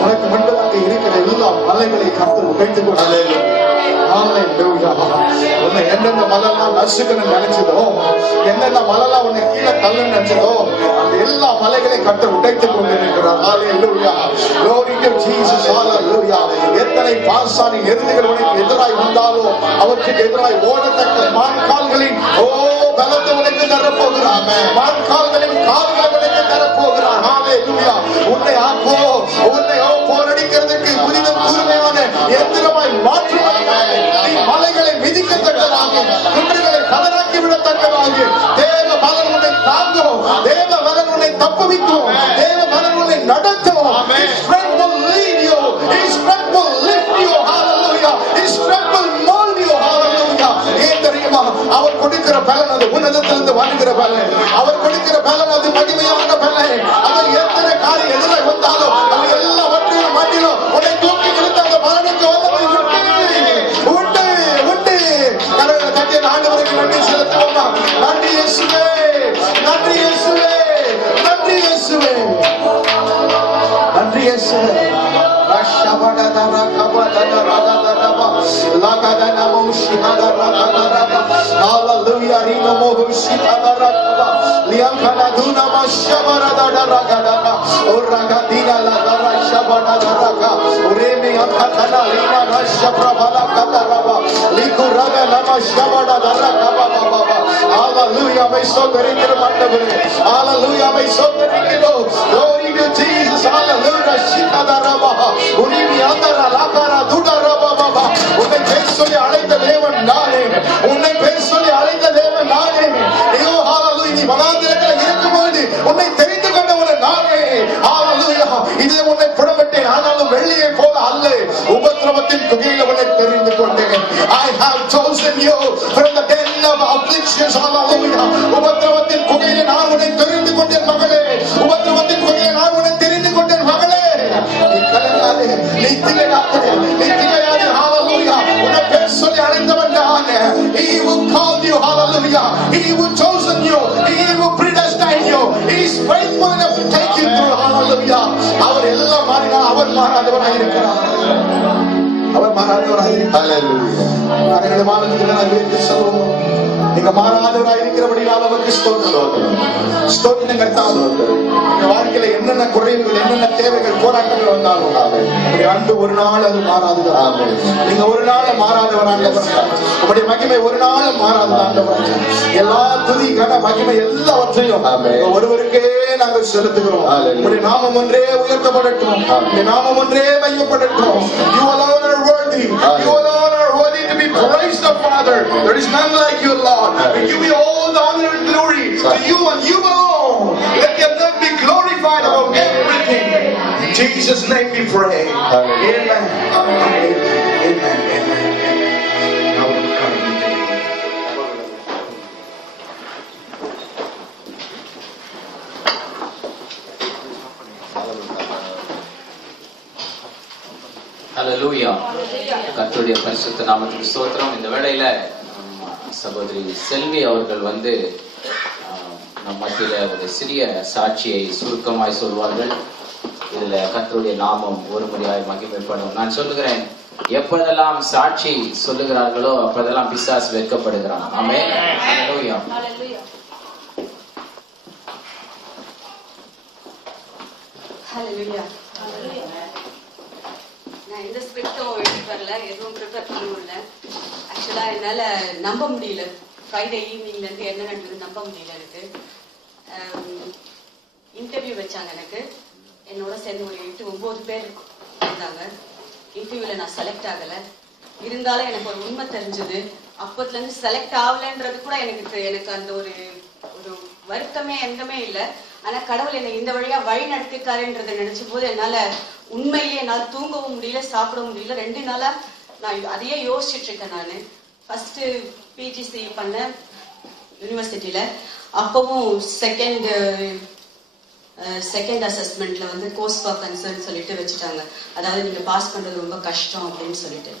உனக்கு முன்பதாக இருக்கிற எல்லா மலைகளை கர்த்தர் உடைத்துக் கொண்டார் உன்னை எந்தெந்த மலைலாம் நசுக்கணும்னு நினைச்சதோ எந்தெந்த மலைலாம் உன்னை கீழே தள்ளுன்னு நினைச்சதோ அந்த எல்லா மலைகளை கர்த்தர் உடைத்துக் கொண்டிருக்கிறார் ஹalleluya glory to Jesus hallelujah எத்தனை பாசானின் எதிரிகள் உனக்கு எதிராய் வந்தாலோ அவற்றுக்கு எதிராய் ஓடத்தக்க மான்கால்களின் பலத்தை உனக்கு தரப்போகிறார் மான்கால்களின் கால்களை உனக்கு தரப்போகிறார் ஹalleluya உன்னை ஆக்கோ உன்னை போரடிக்கிறதுக்கு புதிதும் கூர்மையான எந்திரமாய் மாற்றுவதற்காக மலைகளை மிதிக்கத்தக்கதாக குன்றுகளை கலராக்கி விடத்தக்கதாக தேவ பலன் உன்னை தாங்கும் தேவ பலன் உன்னை தப்புவிக்கும் தேவ பலன் உன்னை நடத்தும் His strength will lead you His strength will lift you hallelujah His strength will mold you hallelujah ஏன் தெரியுமா அவர் கொடுக்கிற பலன் அது உன்னதத்திலிருந்து வருகிற பலன் அவர் கொடுக்கிற பலன் அது மகிமையான பலன் அது எத்தனை காரியம் எதிராக வந்தாலும் அது எல்லாவற்றையும் மாட்டிலும் உன்னை தூக்கி நிறுத்த அந்த பலனுக்கு வல்லமை உண்டு உண்டு கடவுளை தட்டிய ஆண்டவருக்கு நன்றி செலுத்துவோமா நன்றி இயேசுவே நன்றி இயேசுவே நன்றி இயேசுவே நன்றி இயேசுவே ரஷபடதர கபடதர ரததரப லகதனமோ ஷிஹதர ரததரப ஹalleluya ரினமோ ஷிஹதர ரதப லியங்கனதுனம ஷபரதர ரகதன ஓரகதினா லதர ஷபடதரக ஒரேமி அக்கதன லிமன ஷப்ரபல கதரப லிகுரதனம ஷபடதர கபபப ஹalleluya மை ஸ்தோத்திரிக்கிறோம் ஆண்டவரே ஹalleluya மை ஸ்தோத்திரிக்கிறோம் glory to Jesus hallelujah ஏன்னா அவர் மாறாதவராக இருக்கிறார். அவர் மாறாதவராக இருக்கிறார். கரங்களை வானத்துக்கு நான் உயர்த்தி சொல்லுவோம். நீங்க மாறாதவராக இருக்கிறபடியால் அவருக்கு ஸ்தோத்திரம். ஸ்தோத்திரம் கர்த்தாவே. உங்க வாழ்க்கையில என்னென்ன குறைவுகள், என்னென்ன தேவைகள், போராட்டங்கள் வந்தாலும் உங்களுடைய அன்பு ஒரு நாள் அது மாறாதவராக. நீங்க ஒரு நாள் மாறாதவராக. உங்களுடைய மகிமை ஒரு நாள் மாறாதவராக. எல்லா துதி கன மகிமை எல்லாவற்றையும் ஒருவருக்கே நாங்கள் செலுத்துகிறோம். உங்களுடைய நாமம் ஒன்றே உயர்த்தப்படட்டும். உங்களுடைய நாமம் ஒன்றே மையப்படட்டும். You alone are worthy. You alone are worthy to be praised, the Father. There is none like you, Lord. We give you all the honor and glory to you and you alone. Let your name be glorified above everything. In Jesus' name we pray. Amen. Amen. Amen. ஹல்லேலூயா. கர்த்தருடைய பரிசுத்த நாமத்துக்கு ஸ்தோத்திரம். இந்த வேளையில சகோதரி செல்வி அவர்கள் வந்து நம் மத்தியில ஒரு சிறிய சாட்சியை சுருக்கமாய் சொல்வார்கள். இதுல கர்த்தருடைய நாமம் ஒரு முறையாய் மகிமைப்படும். நான் சொல்லுகிறேன், எப்பொழுதெல்லாம் சாட்சி சொல்லுகிறார்களோ அப்பொழுதெல்லாம் பிசாசு வெட்கப்படுகிறான். ஆமென். ஹல்லேலூயா. ஹல்லேலூயா. நான் இந்த ஸ்கிரிப்டும் எடுத்து வரல, எதுவும் ப்ரிப்பேர் பண்ணவும் இல்லை. ஆக்சுவலா என்னால நம்ப முடியல. ஃப்ரைடே ஈவினிங்ல இருந்து என்ன நடந்தது நம்ப முடியல. எனக்கு இன்டர்வியூ வச்சாங்க. எனக்கு என்னோட சேர்ந்து ஒரு 8-9 பேர் இருந்தாங்க. இன்டர்வியூல நான் செலக்ட் ஆகல. இருந்தாலும் எனக்கு ஒரு உண்மை தெரிஞ்சது. அப்பத்துல இருந்து செலக்ட் ஆகலன்றது கூட எனக்கு அந்த ஒரு வருத்தமே எங்கமே இல்லை. ஆனா கடவுள் என்னை இந்த வழியா வழி நடத்திருக்காருன்றதை நினைச்ச போது என்னால உண்மையிலேயே என்னால் தூங்கவும் முடியல, சாப்பிடவும் முடியல. 2 நாளா நான் அதையே யோசிச்சுட்டு இருக்கேன். நான் ஃபர்ஸ்ட் பிஜிசி பண்ண யூனிவர்சிட்டியில, அப்பவும் செகண்ட் அசஸ்மெண்ட்ல வந்து கோர்ஸ் ஃபார் கன்சர்ன் சொல்லிட்டு வச்சுட்டாங்க. அதாவது நீங்க பாஸ் பண்றது ரொம்ப கஷ்டம் அப்படின்னு சொல்லிட்டு.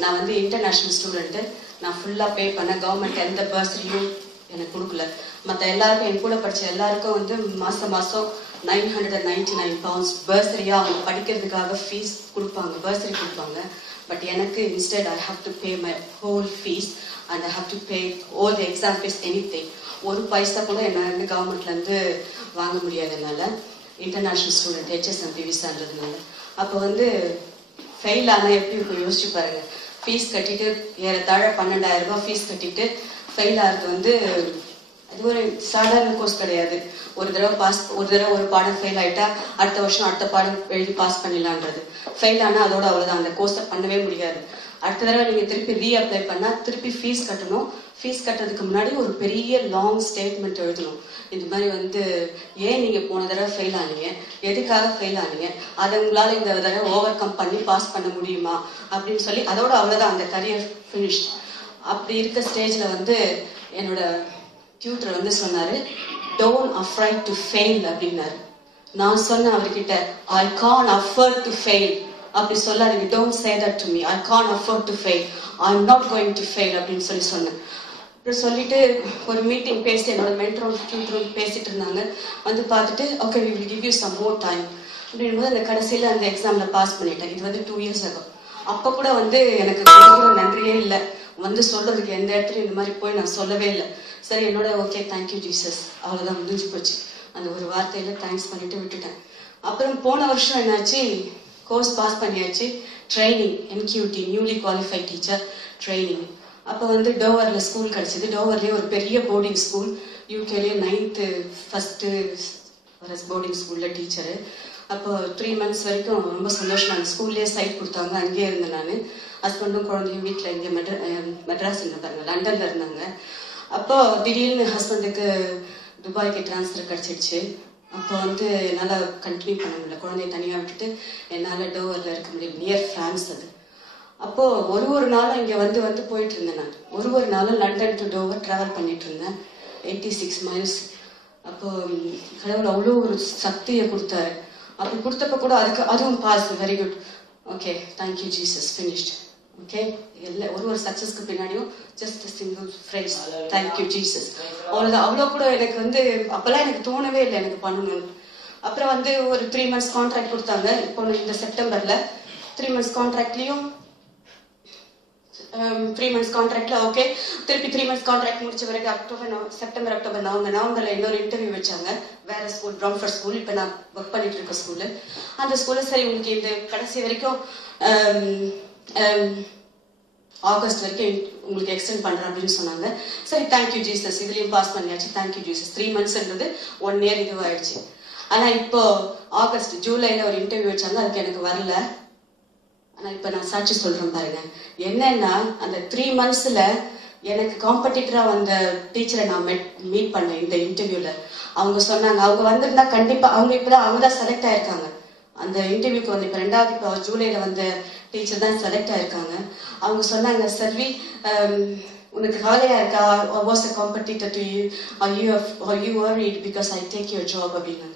நான் வந்து இன்டர்நேஷனல் ஸ்டூடெண்ட். நான் ஃபுல்லா பே பண்ண. கவர்மெண்ட் எந்த பர்சரியும் எனக்கு கொடுக்கல. மற்ற எல்லாருக்கும், என் கூட படிச்ச எல்லாருக்கும் வந்து மாசம் 999 pounds பர்சரியா அவங்க படிக்கிறதுக்காக ஃபீஸ் கொடுப்பாங்க, பர்சரி கொடுப்பாங்க. பட் எனக்கு instead I have to pay my whole fees and I have to pay all the exam fees, anything. ஒரு பைசா கூட என்ன கவர்மெண்ட்ல இருந்து வாங்க முடியாதனால, இன்டர்நேஷனல் ஸ்டூடெண்ட் HSMP விசான்றதுனால. அப்போ வந்து ஃபெயில் ஆனா எப்படி இருக்கும் யோசிச்சு பாருங்க. ஃபீஸ் கட்டிட்டு ஏறத்தாழ 12,000 ரூபாய் ஃபீஸ் கட்டிட்டு ஃபெயில் ஆகிறது வந்து அது ஒரு சாதாரண கோர்ஸ் கிடையாது. ஒரு தடவை ஒரு பாடம் ஃபெயில் ஆயிட்டா அடுத்த வருஷம் அடுத்த பாடம் எழுதி பாஸ் பண்ணிடலான்றது. ஃபெயில் ஆனா அதோட அவ்வளவுதான், அந்த கோர்ஸை பண்ணவே முடியாது. அடுத்த தடவை நீங்க திருப்பி ரீஅப்ளை பண்ணா திருப்பி ஃபீஸ் கட்டணும். ஃபீஸ் கட்டுறதுக்கு முன்னாடி ஒரு பெரிய லாங் ஸ்டேட்மெண்ட் எழுதணும். இந்த மாதிரி வந்து ஏன் நீங்க போன தடவை ஃபெயில் ஆனீங்க, எதுக்காக ஃபெயில் ஆனீங்க, அதை உங்களால இந்த தடவை ஓவர் கம் பண்ணி பாஸ் பண்ண முடியுமா அப்படின்னு சொல்லி அதோட அவ்வளவுதான், அந்த கரியர் ஃபினிஷ். அப்படி இருக்க ஸ்டேஜ்ல வந்து என்னோட டியூட்டர் வந்து சொன்னாரு, டோன்ட் அஃப்ரைட் டு ஃபெயில் அப்படின்னாரு. நான் சொன்னேன் அவர்கிட்ட, I can't afford to fail அப்படி சொல்லாதீங்க, don't say that to me, I can't afford to fail, I am not going to fail அப்படின்னு சொன்னேன். அப்புறம் சொல்லிட்டு ஒரு மீட்டிங் பேசி என்னோட மென்டரும் டியூட்டரும் பேசிட்டு இருந்தாங்க. வந்து பார்த்துட்டு okay we will give you some more time அப்படின்போது அந்த கடைசியில் அந்த எக்ஸாமில் பாஸ் பண்ணிட்டேன். இது வந்து 2 years ஆகும். அப்போ கூட வந்து எனக்கு கூட நன்றியே இல்லை. வந்து சொல்றதுக்கு எந்த இடத்துல இந்த மாதிரி போய் நான் சொல்லவே இல்லை. சரி என்னோட ஓகே தேங்க்யூ ஜீசஸ் அவ்வளோதான், முடிஞ்சு போச்சு. அந்த ஒரு வார்த்தையில தேங்க்ஸ் பண்ணிட்டு விட்டுட்டேன். அப்புறம் போன வருஷம் என்னாச்சு, கோர்ஸ் பாஸ் பண்ணியாச்சு. Training NQT newly qualified teacher training. அப்போ வந்து டோவரில் ஸ்கூல் கிடைச்சிது. டோவர்லேயே ஒரு பெரிய போர்டிங் ஸ்கூல், யூகேலேயே 9th ஃபர்ஸ்ட்டு போர்டிங் ஸ்கூலில் டீச்சரு. அப்போ 3 months வரைக்கும் ரொம்ப சந்தோஷமா அந்த ஸ்கூல்லேயே சைட் கொடுத்தாங்க. அங்கேயே இருந்தேன் நான். ஹஸ்பண்டும் குழந்தையும் வீட்டில் இங்கே மெட்ராஸ் இருந்தாங்க, லண்டன்ல இருந்தாங்க. அப்போ திடீர்னு ஹஸ்பண்டுக்கு துபாய்க்கு டிரான்ஸ்ஃபர் கிடைச்சிடுச்சு. அப்போ வந்து என்னால் கண்டினியூ பண்ண முடியல, குழந்தைய தனியாக விட்டுட்டு என்னால் டோவரில் இருக்க முடியல. நியர் ஃப்ரான்ஸ் அது. அப்போ ஒரு நாளும் இங்கே வந்து போயிட்டு இருந்தேன் நான். ஒரு நாளும் லண்டன் டு டோவர் டிராவல் பண்ணிட்டு இருந்தேன், 86 miles. அப்போ கடவுள் அவ்வளோ ஒரு சக்தியை கொடுத்தாரு. அப்படி கொடுத்தப்ப கூட அதுவும் pass, very good, okay thank you Jesus, finished. Okay, ஒரு சக்சஸ்க்கு பின்னாடியும் just single phrase thank you Jesus, அவ்வளோதான். அவ்வளோ கூட எனக்கு வந்து அப்பெல்லாம் எனக்கு தோணவே இல்லை எனக்கு பண்ணணும்னு. அப்புறம் வந்து ஒரு 3 months கான்ட்ராக்ட் கொடுத்தாங்க. இப்போ இந்த செப்டம்பர்ல 3 months கான்ட்ராக்ட்லயும் 3 months கான்ட்ராக்ட்ல ஓகே. திருப்பி 3 months கான்ட்ராக்ட் முடிச்ச பிறகு செப்டம்பர் அக்டோபர் நவம்பர்ல இன்னொரு இன்டர்வியூ வச்சாங்க. வேற ஸ்கூல், ப்ராம்ஃபர்ட் ஸ்கூல், இப்போ நான் ஒர்க் பண்ணிட்டு இருக்க ஸ்கூலு. அந்த ஸ்கூல்ல சரி உங்களுக்கு இந்த கடைசி வரைக்கும் ஆகஸ்ட் வரைக்கும் உங்களுக்கு எக்ஸ்டெண்ட் பண்றேன் அப்படின்னு சொன்னாங்க. சரி தேங்க்யூ ஜீசஸ், இதுலயும் பாஸ் பண்ணியாச்சு, தேங்க்யூ ஜீசஸ். 3 monthsன்றது 1 year இதுவாயிடுச்சு. ஆனா இப்போ ஆகஸ்ட் ஜூலைல ஒரு இன்டர்வியூ வச்சாங்க, அதுக்கு எனக்கு வரல. ஆனா இப்ப நான் சாட்சி சொல்றேன் பாருங்க. என்னன்னா அந்த 3 monthsல எனக்கு காம்படிட்டரா வந்த டீச்சரை நான் மீட் பண்ணேன் இந்த இன்டர்வியூல. அவங்க சொன்னாங்க அவங்க வந்திருந்தா கண்டிப்பா அவங்க தான் செலக்ட் ஆயிருக்காங்க அந்த இன்டர்வியூக்கு. வந்து இப்ப 2வது ஜூலைல வந்த டீச்சர் தான் செலக்ட் ஆயிருக்காங்க. அவங்க சொன்னாங்க, சர்வி உனக்கு கவலையா இருக்கா, was a competitor to you, are you worried because I take your job அப்படின்னு.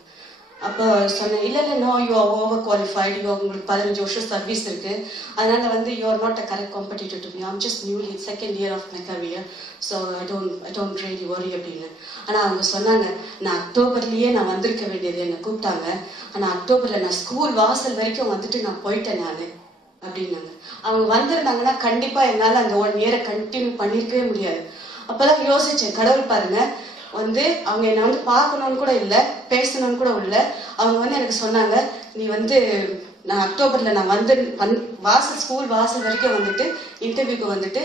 அப்போ சொன்னேன், இல்ல no, you are over qualified, உங்களுக்கு 15 வருஷம் சர்வீஸ் இருக்கு, அதனால வந்து you are not a correct competitor to me, I'm just newly 2nd year of my career, so I don't really worry அப்படின்னு. ஆனா அவங்க சொன்னாங்க, நான் அக்டோபர்லயே நான் வந்திருக்க வேண்டியது, என்னை கூப்பிட்டாங்க, ஆனா அக்டோபர்ல நான் ஸ்கூல் வாசல் வரைக்கும் வந்துட்டு நான் போயிட்டேன் நானு அப்படின்னாங்க. அவங்க வந்திருந்தாங்கன்னா கண்டிப்பா என்னால அந்த 1 year கண்டினியூ பண்ணிருக்கவே முடியாது. அப்பதான் யோசிச்சேன், கடவுள் பாருங்க, வந்து அவங்க என்னை வந்து பார்க்கணும்னு கூட இல்லை, பேசணும்னு கூட இல்லை. அவங்க வந்து எனக்கு சொன்னாங்க, நீ வந்து நான் அக்டோபர்ல நான் வந்து ஸ்கூல் வாசல் வரைக்கும் வந்துட்டு இன்டர்வியூக்கு வந்துட்டு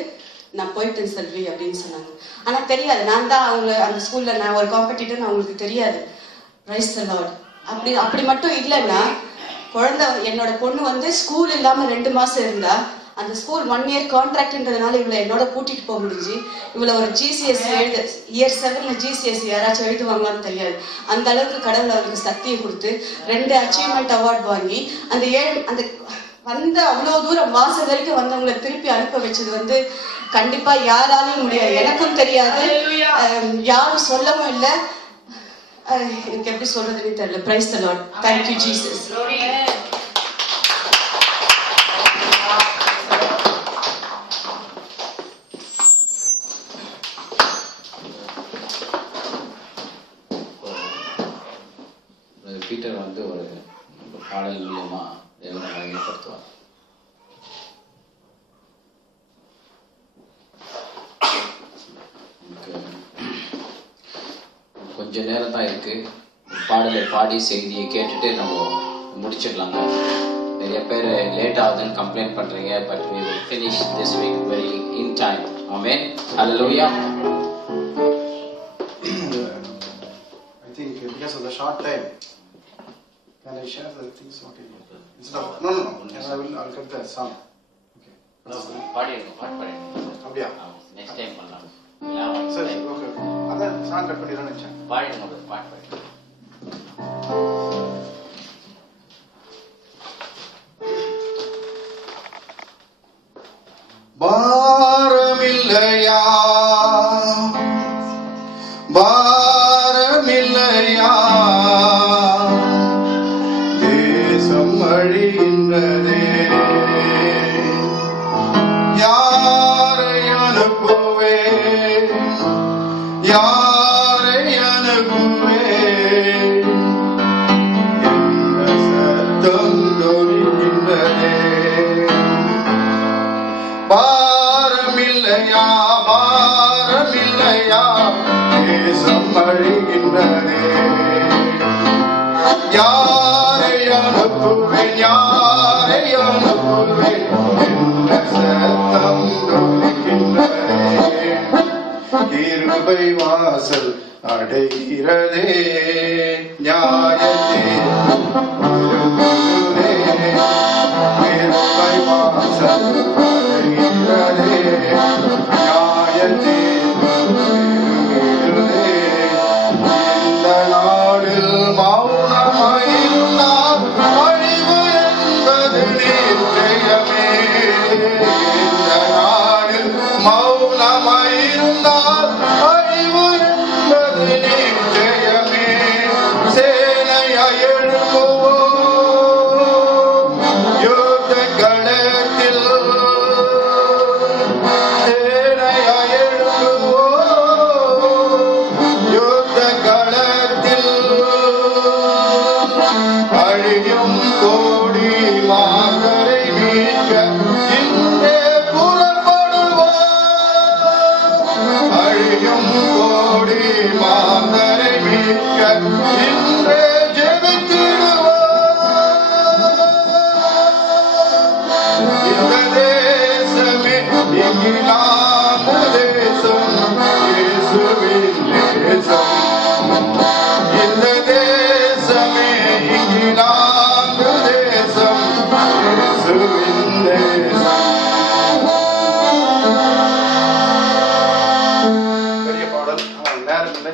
நான் போயிட்டேன் செல்வி அப்படின்னு சொன்னாங்க. ஆனா தெரியாது, நான் தான் அவங்க அந்த ஸ்கூல்ல நான் ஒரு காம்படிட்டர்னு அவங்களுக்கு தெரியாது. Praise the Lord. அப்படி மட்டும் இல்லைன்னா குழந்தை, என்னோட பொண்ணு வந்து ஸ்கூல் இல்லாம 2 மாசம் இருந்தா, அந்த ஸ்கூல் 1 year கான்ட்ராக்ட்ன்றதுனால இவளை என்னோட கூட்டிட்டு போக முடிஞ்சு, இவளை ஒரு GCSE இயர் 7ல GCSE யாராச்சும் எழுதுவாங்களான்னு தெரியாது, அந்த அளவுக்கு கடவுள் அவருக்கு சக்தியை கொடுத்து 2 அச்சீவ்மெண்ட் அவார்ட் வாங்கி அந்த வந்த அவ்வளவு தூரம் வாசல் வரைக்கும் வந்தவங்களை திருப்பி அனுப்ப வச்சது வந்து கண்டிப்பா யாராலையும் முடியாது. எனக்கும் தெரியாது, யாரும் சொல்லவும் இல்லை. எனக்கு எப்படி சொல்றதுன்னு தெரியல. Praise the Lord. Thank you Jesus. Peter வந்து ஒரு பாடல் மூலமா தேவனை மகிமைப்படுத்துவார். கொஞ்ச நேரம் தான் இருக்கு, பாடலை பாடி செய்தியை கேட்டுட்டு நம்ம முடிச்சிடலாங்க. நிறைய பேர் லேட் ஆகுதுன்னு கம்ப்ளைண்ட் பண்றீங்க, but we will finish this week very in time. Amen. Hallelujah. I think because of the short time, can I share the things? Okay. Instead of no. I'll cut the song. Okay. பாடிடுங்க, பாட்டு பாடிடுங்க. அப்படியா? Next time பண்ணலாம். சரி, okay. அதான் song cut பண்ணிடுறேன்னு நினைச்சேன். பாடிடுங்க, பாட்டு பாடிடுங்க. பாரமில்லையா, பாரமில்லையா, தேசம் அழிகின்றதே, யாரை அனுப்புவே, யாரை அனுப்புவே, என்ற சத்தம் தொழிக்கின்றதே. பாரமில்லையா, பாரமில்லையா, தேசம் அழிகின்றதே, யாரை அனுப்புவேன், யாரை அனுப்புவேன், என்ன சத்தம் தொழிக்கின்றதே. கிருபை வாசல் அடைகிறதே, நியாயத்தே கிருபை வாசல் அடைகிறதே, நியாயத்தே இந்த நாடில் மௌனமாயிருந்தால் அழிவு என்பது நிச்சயமே. இந்த நாடில் மௌனமாயிருந்தால் அழிவு என்பது நிச்சயமே. சேனையை இன்றே ஜெபித்திடுவோம். இந்த தேசமே இங்கிலாந்து தேசம், இயேசுவின் தேசம். இந்த தேசமே இங்கிலாந்து தேசம், இயேசுவின் தேசம். பெரிய பாடல், நேரம் இல்லை.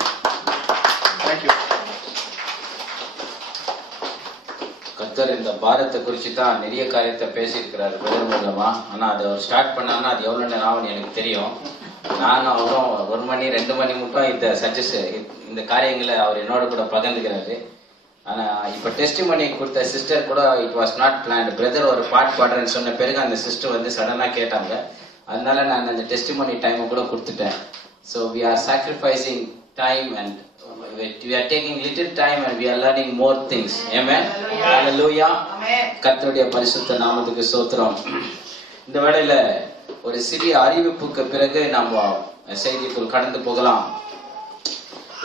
தேங்க்யூ. கர்த்தர் இந்த பாரத்தை குறித்து தான் நிறைய காரியத்தை பேசியிருக்கிறாரு பிரதர் மூலமா. ஆனா அதை அவர் ஸ்டார்ட் பண்ணாங்கன்னா அது எவ்வளவு நேரம் ஆகும்னு எனக்கு தெரியும். நானும் அவரும் 1 மணி 2 மணி மட்டும் இந்த காரியங்களை அவர் என்னோட கூட பகிர்ந்துக்கிறாரு. ஆனா இப்ப டெஸ்டிமனி கொடுத்த சிஸ்டர் கூட it was not plant. Brother ஒரு பாட்டு பாடுறேன்னு சொன்ன பிறகு அந்த சிஸ்டர் வந்து சடனா கேட்டாங்க. அதனால நான் அந்த டெஸ்டிமனி டைம் கூட கொடுத்துட்டேன். So we are sacrificing time and we are taking little time and we are learning more things. Amen. Hallelujah. கர்த்தருடைய பரிசுத்த நாமத்துக்கு ஸ்தோத்திரம். இந்த வேளையில ஒரு சிறிய அறிவிப்புக்கு பிறகு நம்ம செய்திக்குள் கடந்து போகலாம்.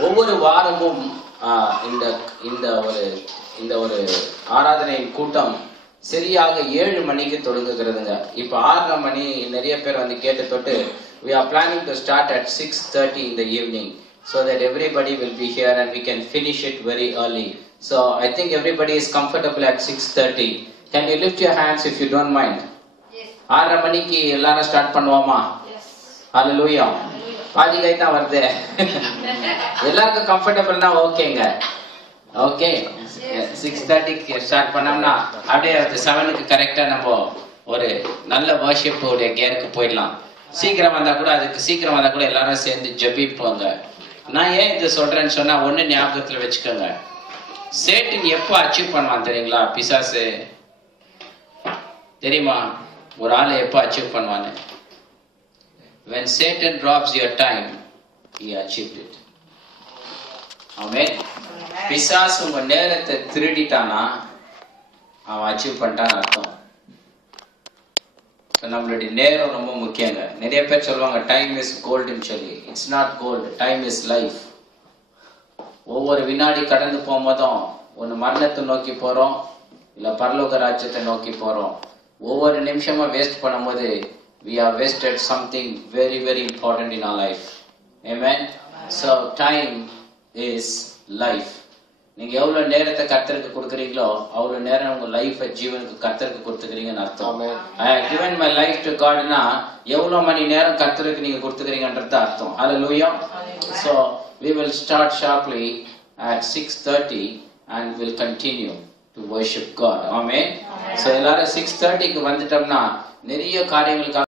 ஒவ்வொரு வாரமும் இந்த ஒரு ஆராதனையின் கூட்டம் சரியாக 7 மணிக்கு தொடங்குகிறதுங்க. இப்ப 6:30 மணி நிறைய பேர் வந்து கேட்டு தொட்டு we are planning to start at 6:30 in the evening so that everybody will be here and we can finish it very early. So I think everybody is comfortable at 6:30. Can you lift your hands if you don't mind? Yes. 6:30 மணிக்கு எல்லாரும் start பண்ணுவோமா? Yes. Hallelujah. பாதி கை தான் வருது. எல்லாருக்கும் கம்ஃபர்டபிள்னா ஓகேங்க. Okay 6:30க்கு start பண்ணோம்னா அப்படியே 7க்கு கரெக்டா நம்ம ஒரு நல்ல வர்ஷிப் உடைய கேருக்கு போயிடலாம். சீக்கிரம் வந்தா கூட எல்லாரும் சேர்ந்து ஜெபிப்போங்க. நான் ஏன் இது சொல்றேன்னு சொன்னா ஒண்ணு ஞாபகத்துல வச்சுக்கோங்க. சேட்டன் எப்போ அச்சீவ் பண்ணுவான் தெரியுங்களா? பிசாசு தெரியுமா? ஒரு ஆளை எப்போ அச்சீவ் பண்ணுவான்னு? when Satan drops your time he achieved it. Amen. பிசாசு உங்க நேரத்தை திருடிட்டானா அவன் அச்சீவ் பண்ணிட்டான்னு அர்த்தம். நம்மளுடைய நேரம் ரொம்ப முக்கியங்க. நிறைய பேர் சொல்லுவாங்க டைம் இஸ் கோல்டுன்னு சொல்லி. It's not gold, time is life. ஒவ்வொரு வினாடி கடந்து போகும்போதும் ஒன்று மரணத்தை நோக்கி போறோம், இல்ல பரலோக ராஜ்யத்தை நோக்கி போறோம். ஒவ்வொரு நிமிஷமும் வேஸ்ட் பண்ணும்போது we have wasted something very very important in our life. Amen. So time is life. நீங்க எவ்வளவு நேரத்தை கர்த்தருக்கு கொடுக்குறீங்களோ அவ்வளவு நேரம் உங்க லைஃப் ஜீவனுக்கு கர்த்தருக்கு கொடுத்துக்கிறீங்கன்னு அர்த்தம். I have given my life to God னா எவ்வளவு மணி நேரம் கர்த்தருக்கு நீங்க கொடுத்துக்கிறீங்கன்றது அர்த்தம். Hallelujah. So we will start sharply at 6:30 and will continue to worship God. Amen. So எல்லாரும் 6:30க்கு வந்துட்டோம்னா நிறைய காரியங்களுக்கு